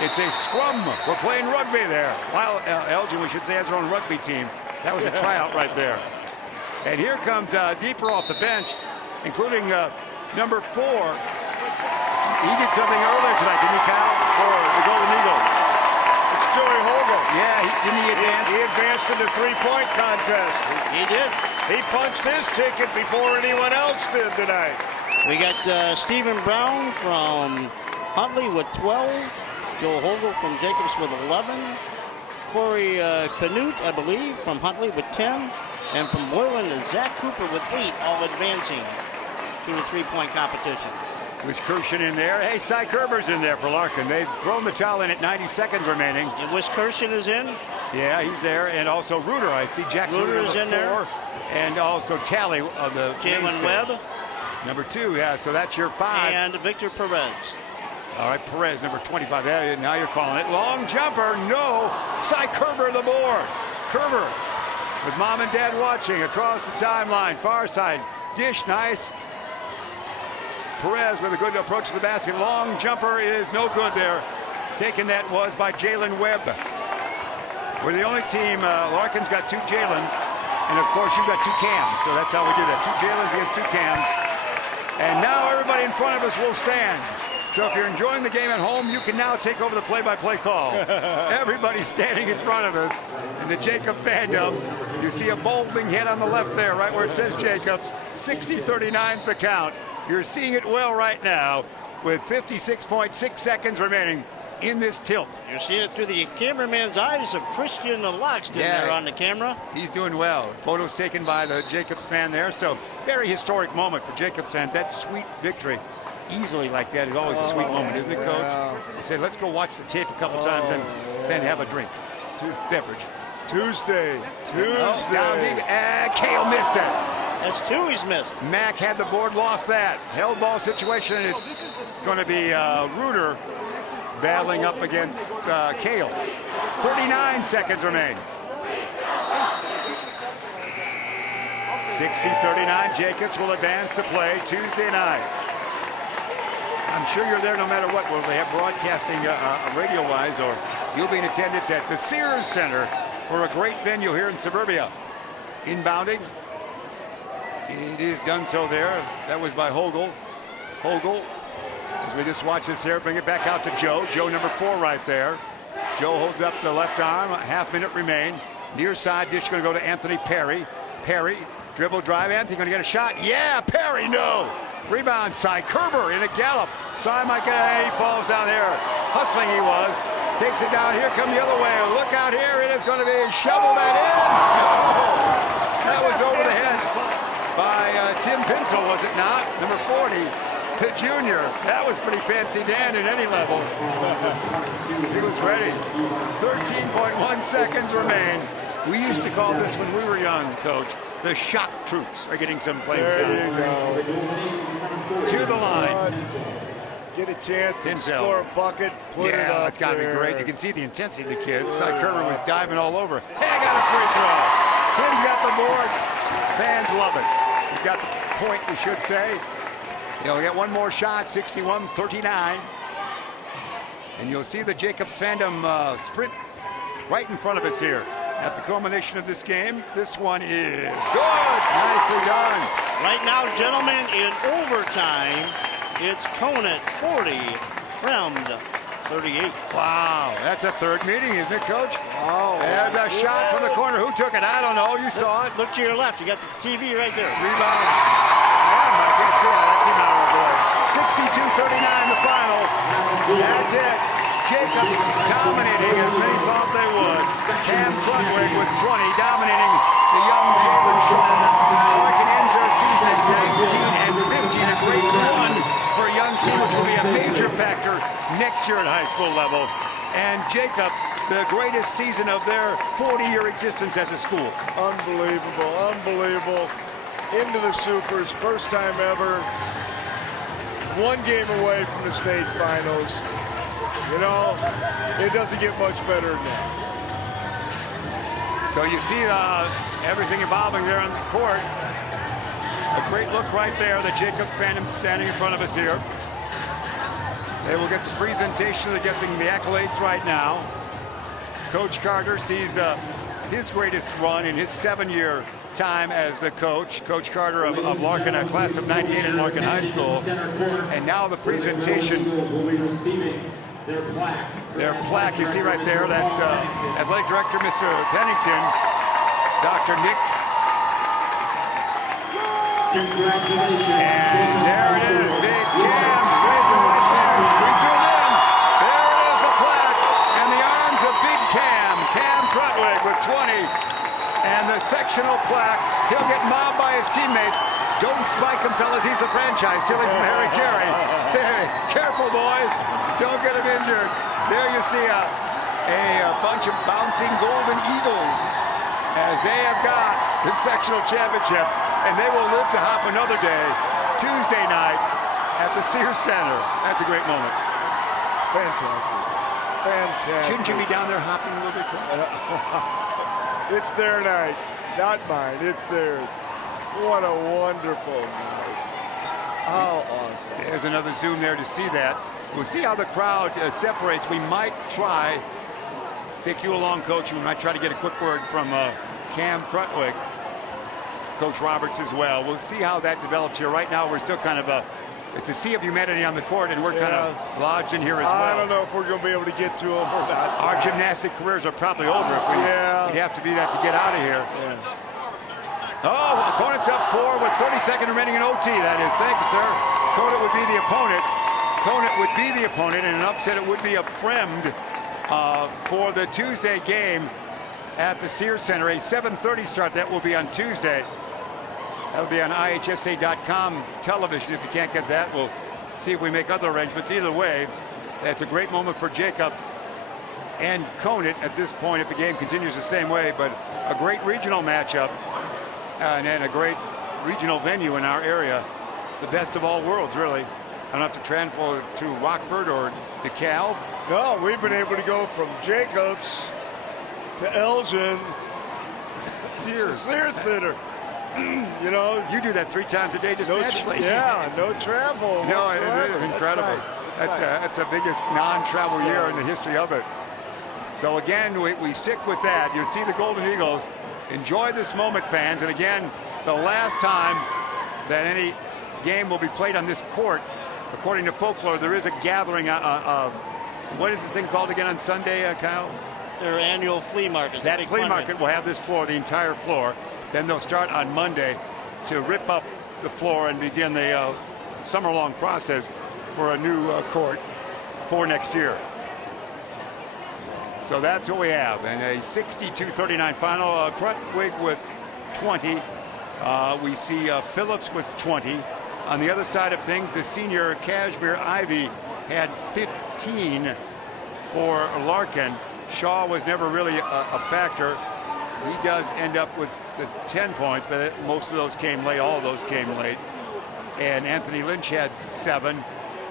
It's a scrum. We're playing rugby there. While Elgin, we should say, has their own rugby team. That was a tryout right there. And here comes deeper off the bench, including number 4. He did something earlier tonight, didn't he, Kyle, for the Golden Eagles? It's Joey Hogle. Yeah, didn't he advance? He advanced in the three-point contest. He did. He punched his ticket before anyone else did tonight. We got Stephen Brown from Huntley with 12. Joe Hogle from Jacobs with 11. Corey Canute, I believe, from Huntley with 10. And from Moylan is Zach Cooper with 8, all advancing to the three-point competition. Was Kirshen in there? Hey, Cy Kerber's in there for Larkin. They've thrown the towel in at 90 seconds remaining. And Wes Kirshen is in? Yeah, he's there. And also Reuter. I see Jackson Reuter is in there. And also Tally of the Jalen Webb. Number 2, yeah, so that's your 5. And Victor Perez. All right, Perez, number 25. Yeah, now you're calling it. Long jumper, no. Cy Kerber the board. Kerber with mom and dad watching across the timeline. Far side, dish, nice. Perez with a good approach to the basket. Long jumper is no good there. Taken that was by Jalen Webb. We're the only team, Larkin's got 2 Jalens, and of course you've got 2 Cams, so that's how we do that. 2 Jalens against 2 Cams. And now everybody in front of us will stand. So if you're enjoying the game at home, you can now take over the play-by-play call. Everybody's standing in front of us in the Jacob fandom. You see a bowling hit on the left there, right where it says Jacobs. 60-39 the count. You're seeing it well right now with 56.6 seconds remaining. in this tilt. You're seeing it through the cameraman's eyes of Christian Loxton there on the camera. He's doing well. Photos taken by the Jacobs fan there. So very historic moment for Jacobs fans. That sweet victory easily like that is always a sweet moment, isn't it, Coach? He said, let's go watch the tape a couple times and then have a drink. Beverage. Tuesday. Down deep. Kale missed it. That's 2 he's missed. Mack had the board, lost that. Held ball situation, and it's going to be Reuter battling up against Kale. 39 seconds remain. 60-39, Jacobs will advance to play Tuesday night. I'm sure you're there no matter what. Will they have broadcasting radio-wise, or you'll be in attendance at the Sears Center for a great venue here in suburbia. Inbounding. It is done so there. That was by Hogel. As we just watch this here, bring it back out to Joe. Joe number 4 right there. Joe holds up the left arm. A half minute remain. Near side dish going to go to Anthony Perry. Perry, dribble drive. Anthony going to get a shot. Yeah, Perry, no. Rebound, Cy Kerber in a gallop. Cy might get a, he falls down here. Hustling he was. Takes it down. Here come the other way. Look out here. It is going to be shoveled that in. Oh, that was over the head by Tim Pinsel, was it not? Number 40, the junior. That was pretty fancy Dan at any level. He was ready. 13.1 seconds remain. We used to call this when we were young, Coach, the shock troops are getting some playing time. There you go. To the line. Get a chance to score a bucket, put it up. It's got to be great. You can see the intensity of the kids. Cy Kerber was diving all over. Hey, I got a free throw. Tim's got the board. Fans love it. He's got the point, we should say. He'll get one more shot, 61-39. And you'll see the Jacobs fandom sprint right in front of us here at the culmination of this game. This one is good. Nicely done. Right now, gentlemen, in overtime, it's Conant 40, Fremd 38. Wow, that's a third meeting, isn't it, Coach? Oh, there's a shot from the corner. Who took it? I don't know. You saw it. Look to your left. You got the TV right there. Rebound. I can't see it. That's him out of the board. 62-39 the final. That's it. Jacobs dominating as many thought they would. Cam Crutwig with 20, dominating the young Jacobs. Larkin ends their season at 19 and 15. A great run for a young team, which will be a major factor next year at high school level. And Jacobs, the greatest season of their 40-year existence as a school. Unbelievable, unbelievable. Into the Supers, first time ever. One game away from the state finals. You know, it doesn't get much better than that. So you see everything evolving there on the court. A great look right there. The Jacobs fandom standing in front of us here. They will get the presentation. They're getting the accolades right now. Coach Carter sees his greatest run in his 7-year time as the coach. Coach Carter of Larkin, a class of 98 at Larkin High School. And now the presentation. Their plaque, you see right there, that's Athletic Director Mr. Pennington, Dr. Nick. Congratulations. And there it is, Big Cam, raising right there. We zoom in. There it is, the plaque, and the arms of Big Cam, Cam Crutwig with 20. And the sectional plaque, he'll get mobbed by his teammates. Don't spike him, fellas, he's the franchise, stealing from Harry Carey. Hey, careful, boys. Don't get him injured. There you see a bunch of bouncing Golden Eagles as they have got the sectional championship, and they will live to hop another day, Tuesday night at the Sears Center. That's a great moment. Fantastic. Fantastic. Shouldn't you be down there hopping a little bit? It's their night, not mine. It's theirs. What a wonderful night. How awesome. There's another zoom there to see that. We'll see how the crowd separates. We might try, take you along, Coach. We might try to get a quick word from Cam Crutwig, Coach Roberts as well. We'll see how that develops here. Right now, we're still kind of it's a sea of humanity on the court, and we're kind of lodged in here as well. I don't know if we're going to be able to get to them or not. Our gymnastic careers are probably over if we have to be that to get out of here. Yeah. Oh, well, opponent's up 4 with 30 seconds remaining in OT, that is. Thank you, sir. Conant would be the opponent. Conant would be the opponent, and an upset it would be a Fremd for the Tuesday game at the Sears Center. A 7:30 start. That will be on Tuesday. That'll be on IHSA.com television. If you can't get that, we'll see if we make other arrangements. Either way, it's a great moment for Jacobs and Conant at this point if the game continues the same way, but a great regional matchup and then a great regional venue in our area. The best of all worlds, really. I don't have to transfer to Rockford or DeKalb. No, we've been able to go from Jacobs to Elgin to Sears Center. You know, you do that 3 times a day just naturally. Yeah, no travel. No, whatsoever. it is incredible. That's nice. That's the biggest non-travel year in the history of it. So again, we stick with that. You see the Golden Eagles. Enjoy this moment, fans. And again, the last time that any game will be played on this court, according to folklore, there is a gathering. What is this thing called again on Sunday, Kyle? Their annual flea market. That flea market will have this floor, the entire floor. Then they'll start on Monday to rip up the floor and begin the summer-long process for a new court for next year. So that's what we have. And a 62-39 final. Krutwig with 20. We see Phillips with 20. On the other side of things, the senior Kashmir Ivy had 15 for Larkin. Shaw was never really a factor. He does end up with the 10 points, but most of those came late. All of those came late. And Anthony Lynch had 7.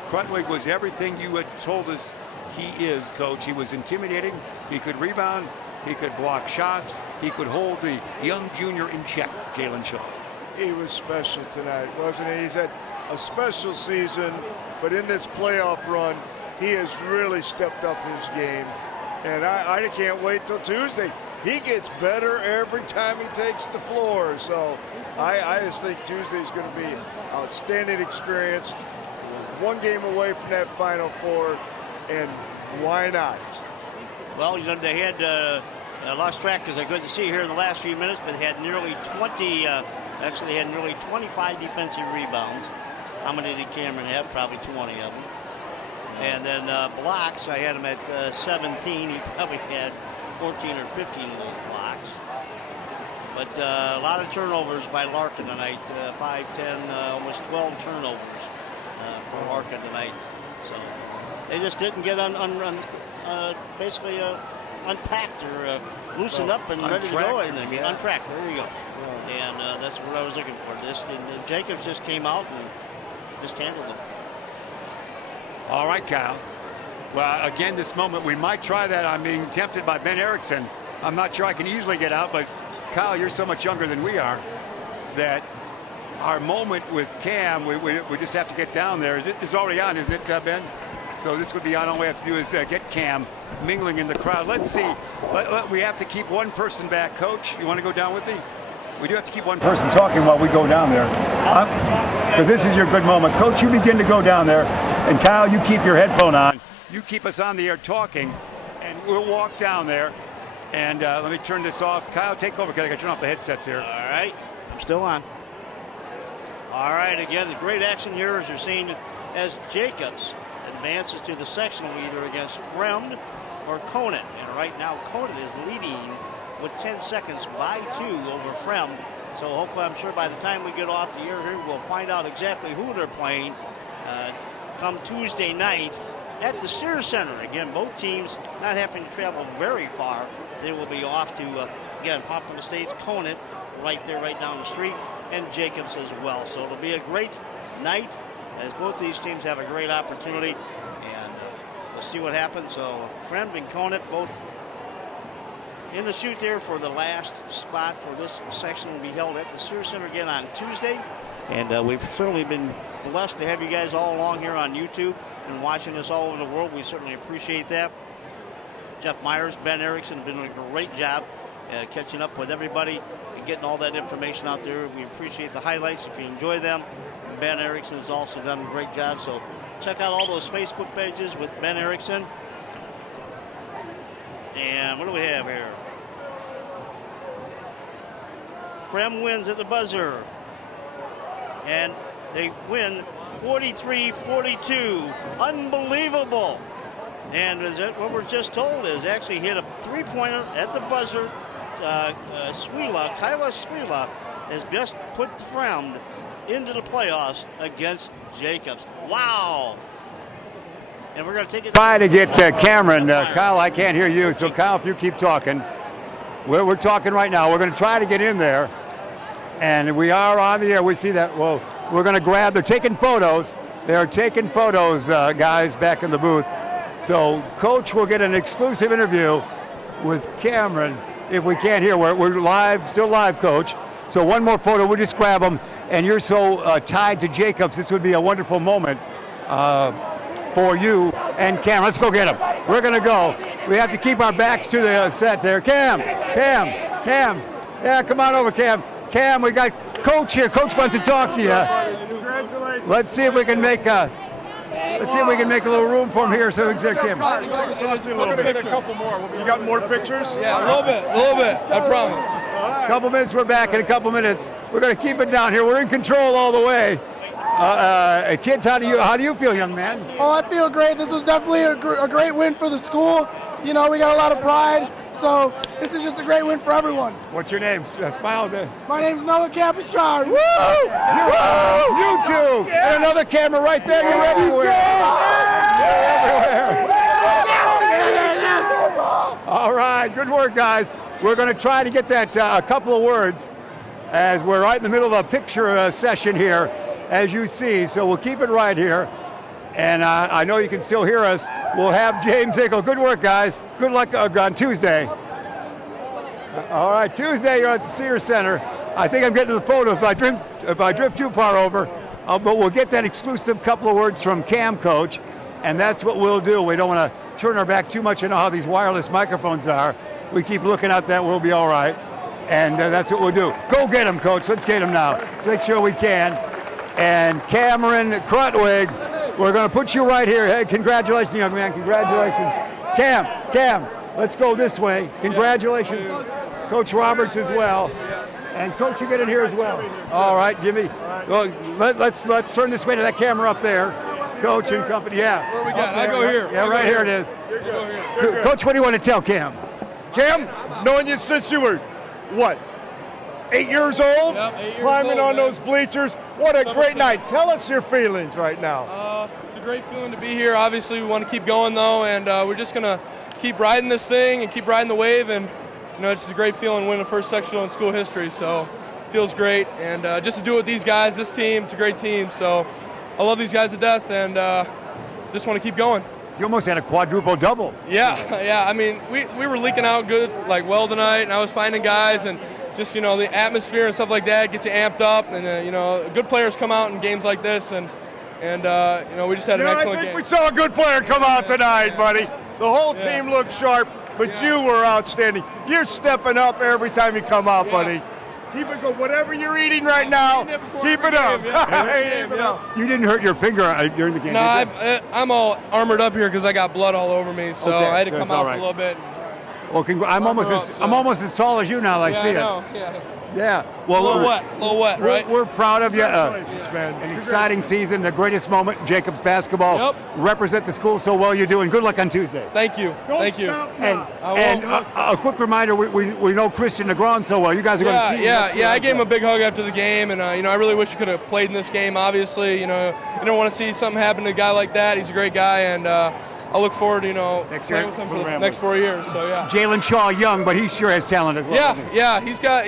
Krutwig was everything you had told us he is, Coach. He was intimidating. He could rebound. He could block shots. He could hold the young junior in check, Jalen Shaw. He was special tonight, wasn't he? He's had a special season, but in this playoff run, he has really stepped up his game. And I can't wait till Tuesday. He gets better every time he takes the floor. So I just think Tuesday's going to be an outstanding experience. One game away from that Final Four, and why not? Well, you know, they had I lost track because I couldn't see here in the last few minutes, but they had nearly 20, actually they had nearly 25 defensive rebounds. How many did Cameron have? Probably 20 of them. And then blocks, I had him at 17. He probably had 14 or 15 of those blocks. But a lot of turnovers by Larkin tonight. 5, 10, almost 12 turnovers for Larkin tonight. So they just didn't get basically unpacked or loosened up and ready to go. And untracked. There you go. Yeah. And that's what I was looking for. And Jacobs just came out and just handled them. All right, Kyle. Well, again, this moment, we might try that. I'm being tempted by Ben Erickson. I'm not sure I can easily get out, but Kyle, you're so much younger than we are that our moment with Cam, we just have to get down there. It's already on, isn't it, Ben? So this would be on. All we have to do is get Cam mingling in the crowd. Let's see. We have to keep one person back. Coach, you want to go down with me? We do have to keep one person talking while we go down there. Because this is your good moment. Coach, you begin to go down there. And Kyle, you keep your headphone on. You keep us on the air talking. And we'll walk down there. And let me turn this off. Kyle, take over because I got to turn off the headsets here. All right. I'm still on. All right. Again, the great action here as you're seeing as Jacobs advances to the sectional either against Fremd or Conant. And right now, Conant is leading with 10 seconds by 2 over Fremd. So hopefully, I'm sure by the time we get off the air here, we'll find out exactly who they're playing come Tuesday night at the Sears Center. Again, both teams not having to travel very far. They will be off to, again, Pompton Estates, Conant, right there, right down the street, and Jacobs as well. So it'll be a great night as both these teams have a great opportunity, and we'll see what happens. So Fremd and Conant both in the shoot there for the last spot for this section will be held at the Sears Center again on Tuesday. And we've certainly been blessed to have you guys all along here on YouTube and watching us all over the world. We certainly appreciate that. Jeff Myers, Ben Erickson have been doing a great job catching up with everybody and getting all that information out there. We appreciate the highlights if you enjoy them. Ben Erickson has also done a great job. So check out all those Facebook pages with Ben Erickson. And what do we have here? Fremd wins at the buzzer. And They win 43-42. Unbelievable. And as what we're just told is actually hit a three-pointer at the buzzer. Kyla Swila has just put the Frown into the playoffs against Jacobs. Wow. And we're going to take it. Try to get Cameron. Kyle, I can't hear you. So, Kyle, if you keep talking. We're talking right now. We're going to try to get in there. And we are on the air. We see that. Well, we're going to grab. They're taking photos. They're taking photos, guys, back in the booth. So, Coach will get an exclusive interview with Cameron. If we can't hear, we're live, still live, Coach. So one more photo, we'll just grab them. And you're so tied to Jacobs, this would be a wonderful moment for you and Cam. Let's go get him. We're going to go. We have to keep our backs to the set there. Cam. Yeah, come on over, Cam. Cam, we got Coach here. Coach wants to talk to you. Congratulations. Let's see if we can make a little room for him here so we can see Cam. We're going to get a couple more. You got more pictures? Yeah, a little bit, I promise. A couple minutes, we're back in a couple minutes. We're going to keep it down here. We're in control all the way. Kids, how do you feel, young man? Oh, I feel great. This was definitely a great win for the school. You know, we got a lot of pride. So this is just a great win for everyone. What's your name? Smile there. My name's Noah Capistrano. Woo! You too! Yeah. And another camera right there. You're everywhere. You're everywhere. All right, good work, guys. We're going to try to get that a couple of words as we're right in the middle of a picture session here, as you see. So we'll keep it right here. And I know you can still hear us. We'll have James Hinkle. Good work, guys. Good luck on Tuesday. All right, Tuesday you're at the Sears Center. I think I'm getting to the photos. If I drift too far over, but we'll get that exclusive couple of words from Cam, Coach, and that's what we'll do. We don't want to turn our back too much into how these wireless microphones are. We keep looking at that. We'll be all right, and that's what we'll do. Go get him, Coach. Let's get him now. Let's make sure we can. And Cameron Krutwig, we're going to put you right here. Hey, congratulations, young man. Congratulations. Cam, let's go this way. Congratulations. Coach Roberts as well. And Coach, you get in here as well. All right, Jimmy. Well, let's turn this way to that camera up there. Coach and company, yeah. Where we got? I go here. Yeah, right here it is. Coach, what do you want to tell Cam? Cam, knowing you since you were, 8 years old? Yep, 8 years climbing old, on man. those bleachers. What a great night. Tell us your feelings right now. It's a great feeling to be here. Obviously, we want to keep going, though, and we're just going to keep riding this thing and keep riding the wave. And, it's just a great feeling winning the first sectional in school history. So, feels great. And just to do it with these guys, this team, it's a great team. So, I love these guys to death, and just want to keep going. You almost had a quadruple double. Yeah. I mean, we were leaking out good, well tonight, and I was finding guys, and just, the atmosphere and stuff like that gets you amped up, and, good players come out in games like this, and we just had an excellent I think game. we saw a good player come out tonight, buddy. The whole team looked sharp, but you were outstanding. You're stepping up every time you come out, buddy. Keep it going. Whatever you're eating right now, keep it up. Keep it up. You didn't hurt your finger during the game, No, did you? I'm all armored up here because I got blood all over me, so Okay, I had to that's come all out right. a little bit. Well, I'm almost as tall as you now. I see I it. know. Yeah. Yeah. A Well, little wet, right? We're proud of you. Congratulations, man. An exciting season, the greatest moment. Jacobs basketball. Yep. Represent the school so well. You're doing. Good luck on Tuesday. Thank you. Don't you. stop And, now. and a quick reminder: we know Christian Negron so well. You guys are going to see. Yeah. I gave him a big hug after the game, and I really wish he could have played in this game. Obviously, you don't want to see something happen to a guy like that. He's a great guy, and I look forward to playing with him for the next 4 years. So yeah. Jalen Shaw, young, but he sure has talent as well. Yeah. He's got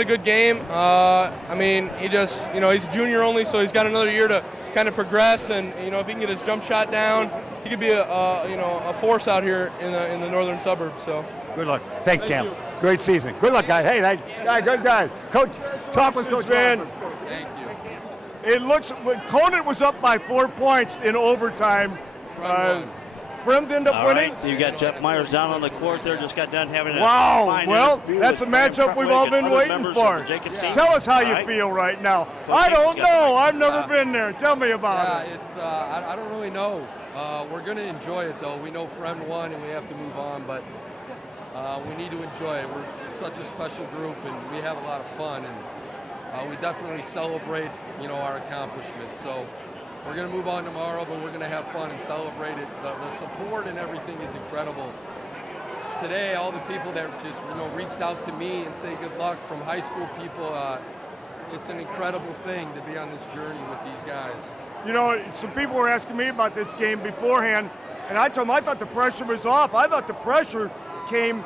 a good game. He just he's a junior only, so he's got another year to kind of progress, and if he can get his jump shot down, he could be a force out here in the northern suburbs. So. Good luck. Thanks, Cam. you. Great season. Good luck, guys. Hey, good guys. Coach, talk with Coach Man. Roberts. Thank you. It looks, Conant was up by 4 points in overtime. Frim ended up All winning. right, you got Jeff Myers down on the court there. Just got done having a Wow. fine Well, interview that's a with Graham matchup we've Krutwig all and been other waiting members for. of the Jacobs team. Tell us how All you right. feel right now. Coach I don't Jacobs got know. the I've never Yeah. been there. Tell me about it. It's I don't really know. We're going to enjoy it, though. We know Friend won, and we have to move on, but we need to enjoy it. We're such a special group, and we have a lot of fun. And we definitely celebrate, our accomplishment. So we're going to move on tomorrow, but we're going to have fun and celebrate it. The support and everything is incredible. Today, all the people that just reached out to me and say good luck from high school people, it's an incredible thing to be on this journey with these guys. Some people were asking me about this game beforehand, and I told them I thought the pressure was off. I thought the pressure came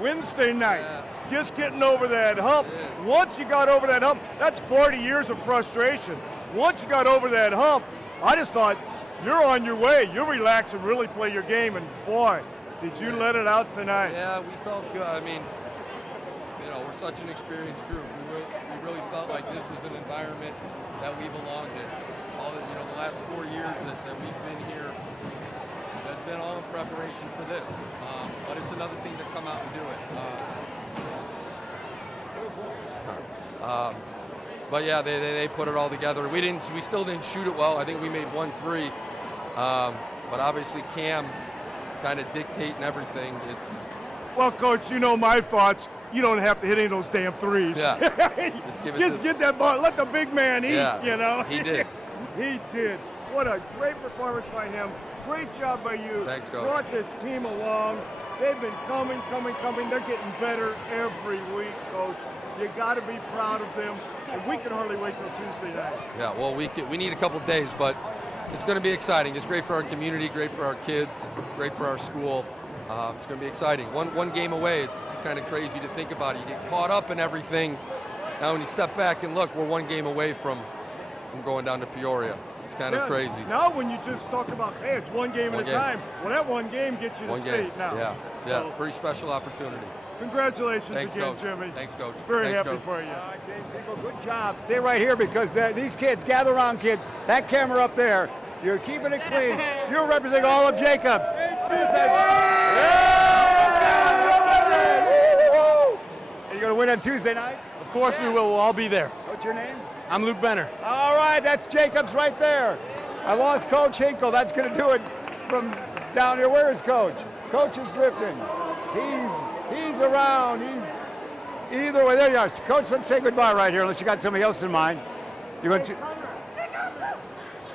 Wednesday night. Yeah. Just getting over that hump. Yeah. Once you got over that hump, that's 40 years of frustration. Once you got over that hump, I just thought, you're on your way. You relax and really play your game, and boy, did you let it out tonight. Yeah, we felt good. I mean, we're such an experienced group. We really felt like this is an environment that we belonged in. All the last 4 years that we've been here, that's been all in preparation for this. But it's another thing to come out and do it. But yeah, they put it all together. We still didn't shoot it well. I think we made 1 3. But obviously Cam kind of dictating everything. Well, Coach, my thoughts. You don't have to hit any of those damn threes. Yeah. Just get that ball. Let the big man eat, Yeah, he did. He did. What a great performance by him. Great job by you. Thanks, Coach. Brought this team along. They've been coming. They're getting better every week, Coach. You got to be proud of them. And we can hardly wait till Tuesday night. Yeah, well, we need a couple days, but it's going to be exciting. It's great for our community, great for our kids, great for our school. It's going to be exciting. One game away, it's kind of crazy to think about it. You get caught up in everything. Now when you step back and look, we're 1 game away from going down to Peoria. It's kind of crazy. Now when you just talk about, hey, it's 1 game at a time, well, that 1 game gets you to state now. Yeah, So, pretty special opportunity. Congratulations Thanks, again, Coach. Jimmy. Thanks, Coach. Very Thanks, happy Coach. for you. James Hinkle, good job. Stay right here because these kids, gather around, kids. That camera up there, you're keeping it clean. You're representing all of Jacobs. Are you going to win on Tuesday night? Of course we will. We'll all be there. What's your name? I'm Luke Benner. All right, that's Jacobs right there. I lost Coach Hinkle. That's going to do it from down here. Where is Coach? Coach is drifting. He's around. He's either way. There you are. Coach, let's say goodbye right here, unless you got somebody else in mind. You're going to.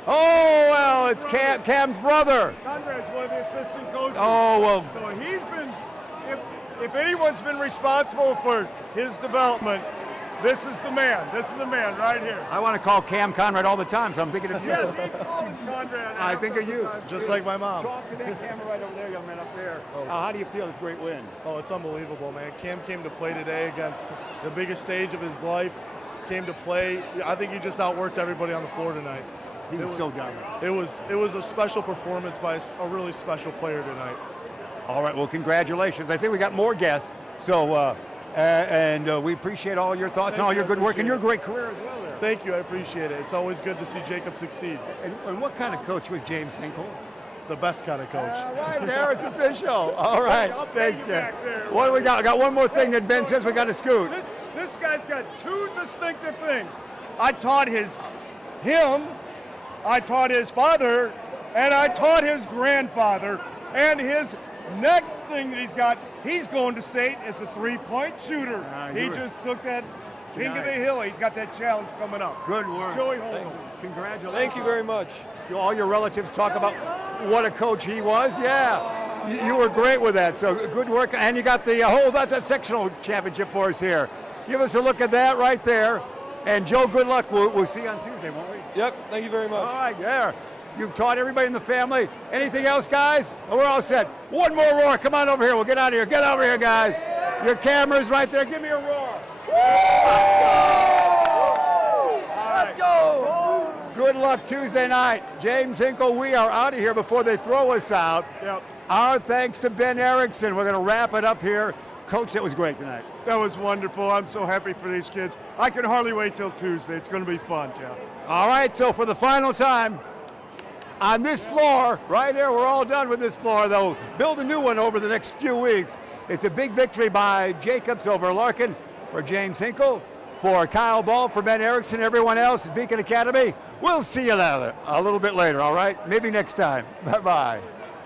Oh, well, it's Cam's brother. Conrad's one of the assistant coaches. Oh, well. So he's been, if anyone's been responsible for his development, this is the man. This is the man right here. I want to call Cam Conrad all the time, so I'm thinking of you. Yes, he called him Conrad. I think of you. Just like my mom. Talk to that camera right over there, young man, up there. How do you feel this great win? Oh, it's unbelievable, man. Cam came to play today against the biggest stage of his life. Came to play. I think he just outworked everybody on the floor tonight. He was so dominant. It was a special performance by a really special player tonight. All right, well, congratulations. I think we got more guests. So, we appreciate all your thoughts and all your good work and your great career as well there. Thank you. I appreciate it. It's always good to see Jacob succeed. And what kind of coach was James Hinkle? The best kind of coach. All right, there, it's official. All right, I'll pay thanks, you Ken. back there. What do we got? I got one more thing that Ben says we got to scoot. This guy's got 2 distinctive things. I taught him, I taught his father, and I taught his grandfather. And his next thing that he's going to state as a 3-point shooter. He just took that king of the hill. He's got that challenge coming up. Good work. Joey Holcomb. Congratulations. Thank you very much. All your relatives talk about what a coach he was. Yeah, you were great with that. So good work. And you got the that's a sectional championship for us here. Give us a look at that right there. And Joe, good luck. We'll see you on Tuesday, won't we? Yep. Thank you very much. All right, there. You've taught everybody in the family. Anything else, guys? Oh, we're all set. One more roar. Come on over here. We'll get out of here. Get over here, guys. Your camera's right there. Give me a roar. Let's go. Good luck Tuesday night. James Hinkle, we are out of here before they throw us out. Yep. Our thanks to Ben Erickson. We're going to wrap it up here. Coach, that was great tonight. That was wonderful. I'm so happy for these kids. I can hardly wait till Tuesday. It's going to be fun, Jeff. All right, so for the final time, on this floor, right here, we're all done with this floor. They'll build a new one over the next few weeks. It's a big victory by Jacobs over Larkin. For James Hinkle, for Kyle Ball, for Ben Erickson, everyone else at Beacon Academy. We'll see you later, a little bit later, all right? Maybe next time. Bye-bye.